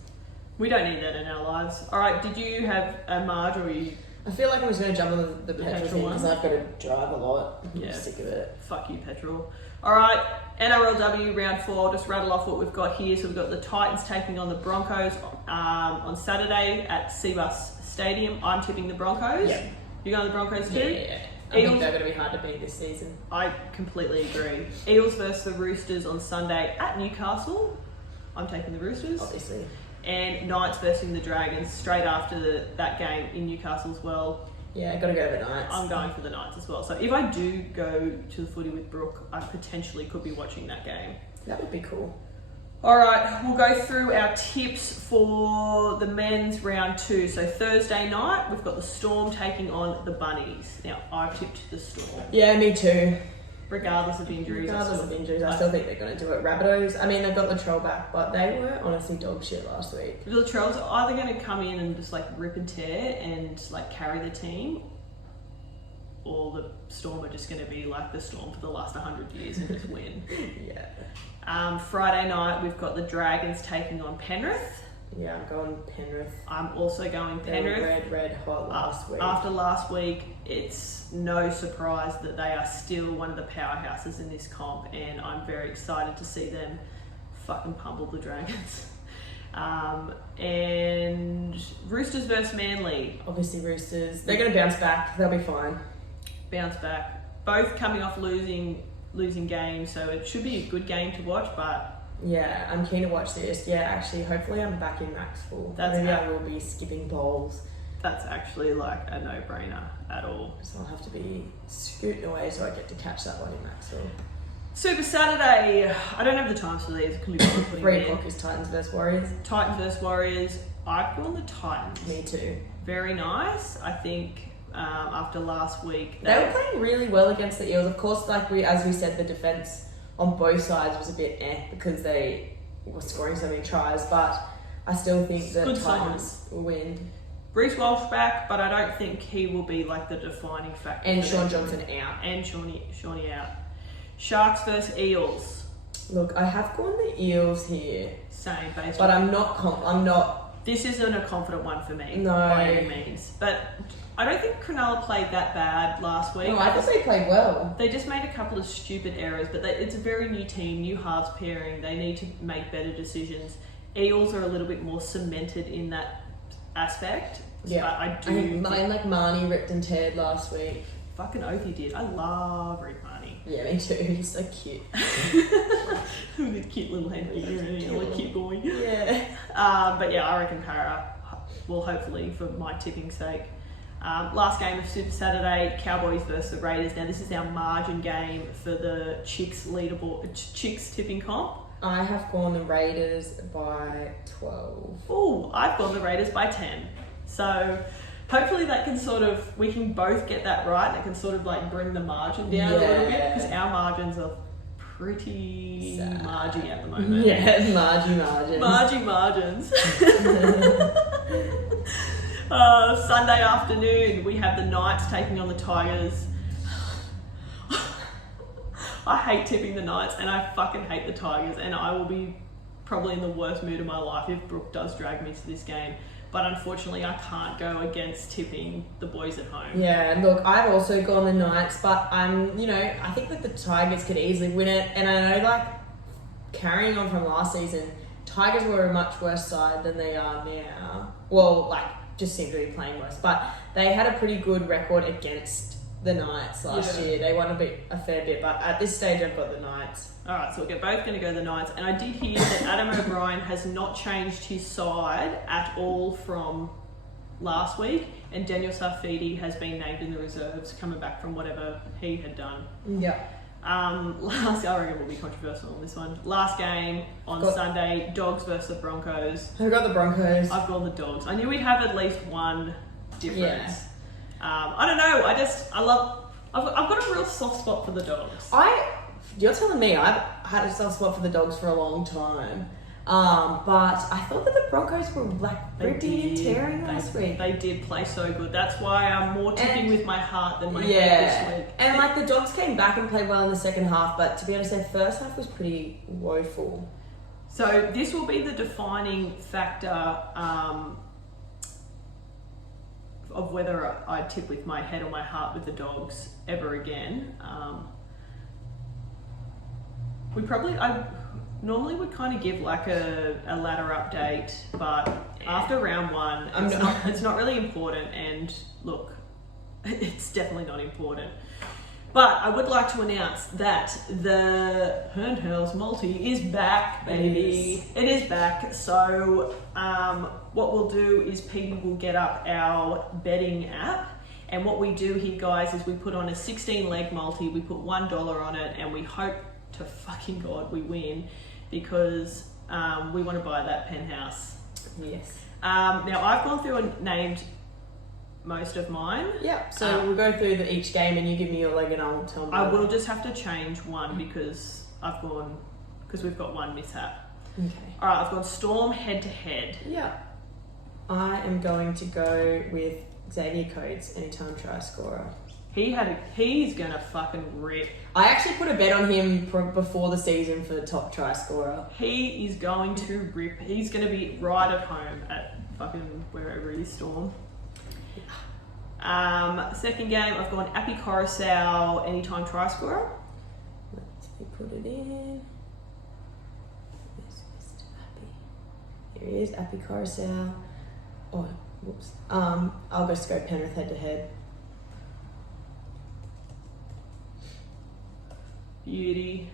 We don't need that in our lives. All right, did you have a Marge, or I feel like I'm just going to jump on the petrol thing because I've got to drive a lot. I'm sick of it. Fuck you, petrol. All right, NRLW round 4. I'll just rattle off what we've got here. So we've got the Titans taking on the Broncos on Saturday at Cbus Stadium. I'm tipping the Broncos. Yeah. You going the Broncos too? Yeah. I think they're going to be hard to beat this season. I completely agree. Eels versus the Roosters on Sunday at Newcastle. I'm taking the Roosters. Obviously. And Knights versus the Dragons straight after that game in Newcastle as well. Yeah, I've got to go for the Knights. I'm going for the Knights as well. So if I do go to the footy with Brooke, I potentially could be watching that game. That would be cool. All right, we'll go through our tips for the men's round 2. So Thursday night, we've got the Storm taking on the Bunnies. Now, I've tipped the Storm. Yeah, me too. Regardless of injuries. I still think they're going to do it. Rabbitohs, I mean, they've got Latrell back, but they were honestly dog shit last week. The Latrells are either going to come in and just like rip and tear and like carry the team, or the Storm are just going to be like the Storm for the last 100 years and just win. Yeah. Friday night, we've got the Dragons taking on Penrith. Yeah, I'm going Penrith. I'm also going Penrith. They were red hot last week. After last week, it's no surprise that they are still one of the powerhouses in this comp, and I'm very excited to see them fucking pummel the Dragons. And Roosters versus Manly. Obviously Roosters. They're going to bounce back. They'll be fine. Bounce back. Both coming off losing games, so it should be a good game to watch, but... Yeah, I'm keen to watch this. Yeah, actually, hopefully I'm back in max full. Maybe I will be skipping bowls. That's actually like a no-brainer at all. So I'll have to be scooting away so I get to catch that one in max full. Super Saturday. I don't have the times for these. It could be 3 o'clock is Titans vs Warriors. Titans vs Warriors. I've gone the Titans. Me too. Very nice. I think after last week... They were playing really well against the Eels. Of course, as we said, the defence on both sides was a bit because they were scoring so many tries, but I still think the Titans will win. Reece Walsh back, but I don't think he will be like the defining factor. And Sean Johnson out. And Shawnee out. Sharks versus Eels. Look, I have gone the Eels here. Same, basically. But I'm not. This isn't a confident one for me. No. By any means. But I don't think Cronulla played that bad last week. No, I thought they played well. They just made a couple of stupid errors, but it's a very new team, new halves pairing. They need to make better decisions. Eels are a little bit more cemented in that aspect. Yeah, I do. Like Marnie ripped and teared last week. Fucking oath he did. I love Rick Marnie. Yeah, me too. He's so cute. With cute little headgear and a little cute boy. Yeah. But yeah, I reckon Para will hopefully, for my tipping sake. Last game of Super Saturday, Cowboys versus the Raiders. Now this is our margin game for the Chix Leaderboard, Chix tipping comp. I have gone the Raiders by 12. Oh, I've gone the Raiders by 10. So hopefully that can we can both get that right, and it can sort of like bring the margin down a little bit, because our margins are pretty margy at the moment. Yeah, Margey Margins. Sunday afternoon, we have the Knights taking on the Tigers. I hate tipping the Knights, and I fucking hate the Tigers, and I will be probably in the worst mood of my life if Brooke does drag me to this game. But unfortunately, I can't go against tipping the boys at home. Yeah, look, I've also gone the Knights, but I think that the Tigers could easily win it. And I know, carrying on from last season, Tigers were a much worse side than they are now. Well, just seem to be playing worse. But they had a pretty good record against the Knights last year. They won a fair bit, but at this stage, I've got the Knights. Alright, so we're both going to go the Knights. And I did hear that Adam O'Brien has not changed his side at all from last week, and Daniel Safidi has been named in the reserves, coming back from whatever he had done. Yeah. I reckon will be controversial on this one. Last game on Sunday, Dogs versus the Broncos. I've got the Broncos. I've gone the Dogs. I knew we'd have at least one difference. Yeah. I don't know. I've got a real soft spot for the Dogs. You're telling me I've had a soft spot for the Dogs for a long time. But I thought that the Broncos were ripping and tearing last week. They did play so good. That's why I'm more tipping with my heart than my head this week. And the Dogs came back and played well in the second half, but to be honest, their first half was pretty woeful. So this will be the defining factor of whether I'd tip with my head or my heart with the dogs ever again. I normally would kind of give like a ladder update, but after round one, it's not really important. And look, it's definitely not important. But I would like to announce that the Penthouse Multi is back, baby. It is back. So what we'll do is Peggy will get up our betting app. And what we do here, guys, is we put on a 16-leg multi. We put $1 on it, and we hope to fucking God we win, because we want to buy that penthouse. Yes. Now, I've gone through and named most of mine. Yeah, so we'll go through each game and you give me your leg and I'll tell me. I will just have to change one because we've got one mishap. Okay. All right, I've gone Storm head to head. Yeah. I am going to go with Xavier Coates, anytime try scorer. He's gonna fucking rip. I actually put a bet on him before the season for top try scorer. He is going to rip. He's gonna be right at home at fucking wherever he is, Storm. Second game, I've gone Appy Coruscant, anytime try scorer. Let's put it in. Where's Mr. Appy? Here he is, Appy Coruscant. Oh, whoops. I'll just go Penrith head to head. Beauty.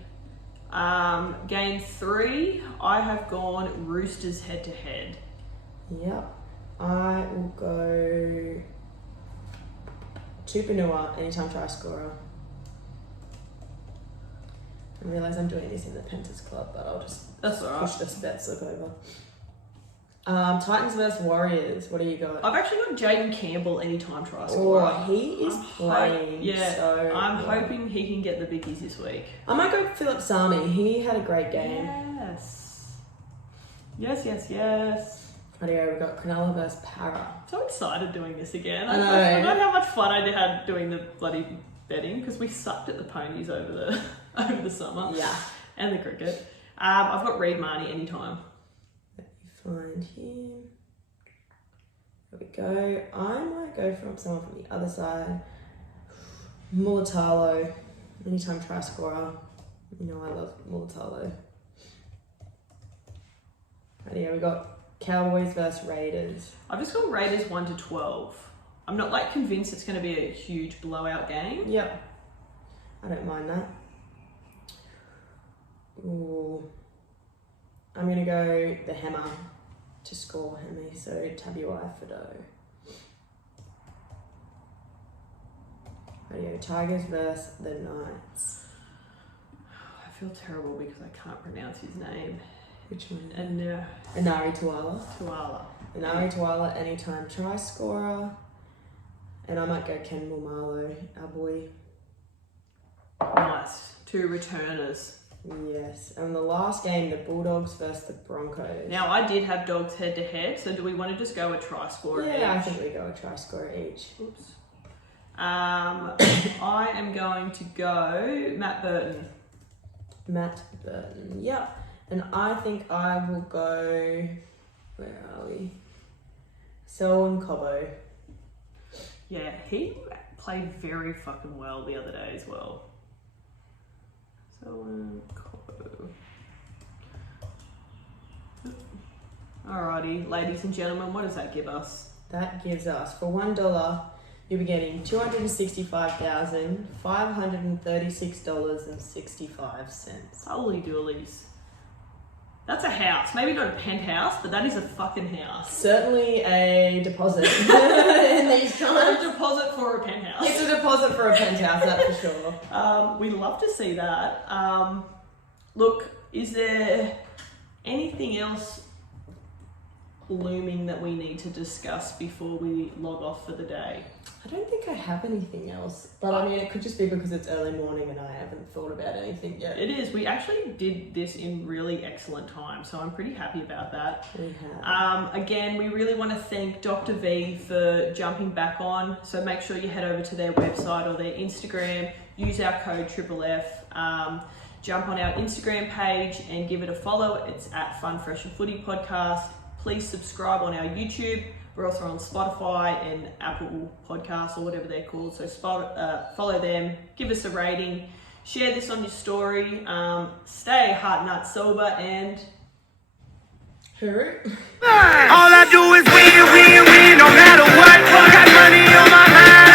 Game 3, I have gone Roosters head to head. Yep. I will go Tupanua, anytime try scorer. I realise I'm doing this in the Pentas Club, but I'll just push this bet slip over. Titans versus Warriors, what do you got? I've actually got Jaden Campbell, anytime try scorer. Oh, he is playing. I'm hoping he can get the biggies this week. I might go Philip Sami. He had a great game. Yes. Radio, we've got Cronulla versus Para. I'm so excited doing this again. I know. I don't know how much fun I had doing the bloody betting, because we sucked at the ponies over the summer. Yeah. And the cricket. I've got Reid Marnie, anytime. Let me find him. There we go. I might go from someone from the other side. Mulatalo, anytime try scorer. You know I love Mulatalo. Radio, we got Cowboys versus Raiders. I've just got Raiders 1-12. I'm not like convinced it's going to be a huge blowout game. Yep. I don't mind that. Ooh. I'm going to go the Hammer to score Hemi. So Tabuai Fido. Radio, Tigers versus the Knights. I feel terrible because I can't pronounce his name. Which one? Inari Tuala. Inari Tuala, anytime try scorer. And I might go Ken Mulmalo, our boy. Nice. 2 returners. Yes. And the last game, the Bulldogs versus the Broncos. Now, I did have Dogs head to head, so do we want to just go a try scorer each? Yeah, I think we go a try scorer each. Oops. I am going to go Matt Burton. Yep. And I think I will go, where are we? Selwyn Cobbo. Yeah, he played very fucking well the other day as well. Selwyn Cobbo. Alrighty, ladies and gentlemen, what does that give us? That gives us, for $1, you'll be getting $265,536.65. Holy doolies. That's a house. Maybe not a penthouse, but that is a fucking house. Certainly a deposit in these times. A deposit for a penthouse. It's a deposit for a penthouse, that's for sure. We'd love to see that. Look, is there anything else looming that we need to discuss before we log off for the day? I don't think I have anything else, but I mean, it could just be because it's early morning and I haven't thought about anything yet. It is. We actually did this in really excellent time, so I'm pretty happy about that. We have. Again, we really want to thank Dr. V for jumping back on, so make sure you head over to their website or their Instagram, use our code FFF, jump on our Instagram page and give it a follow. It's at Fun Fresh Footy Podcast. please subscribe on our YouTube. We're also on Spotify and Apple Podcasts or whatever they're called. So follow them, give us a rating, share this on your story. Stay heart nut sober and Hooroo. All I do is win, win, win, no matter what. Got money on my mind.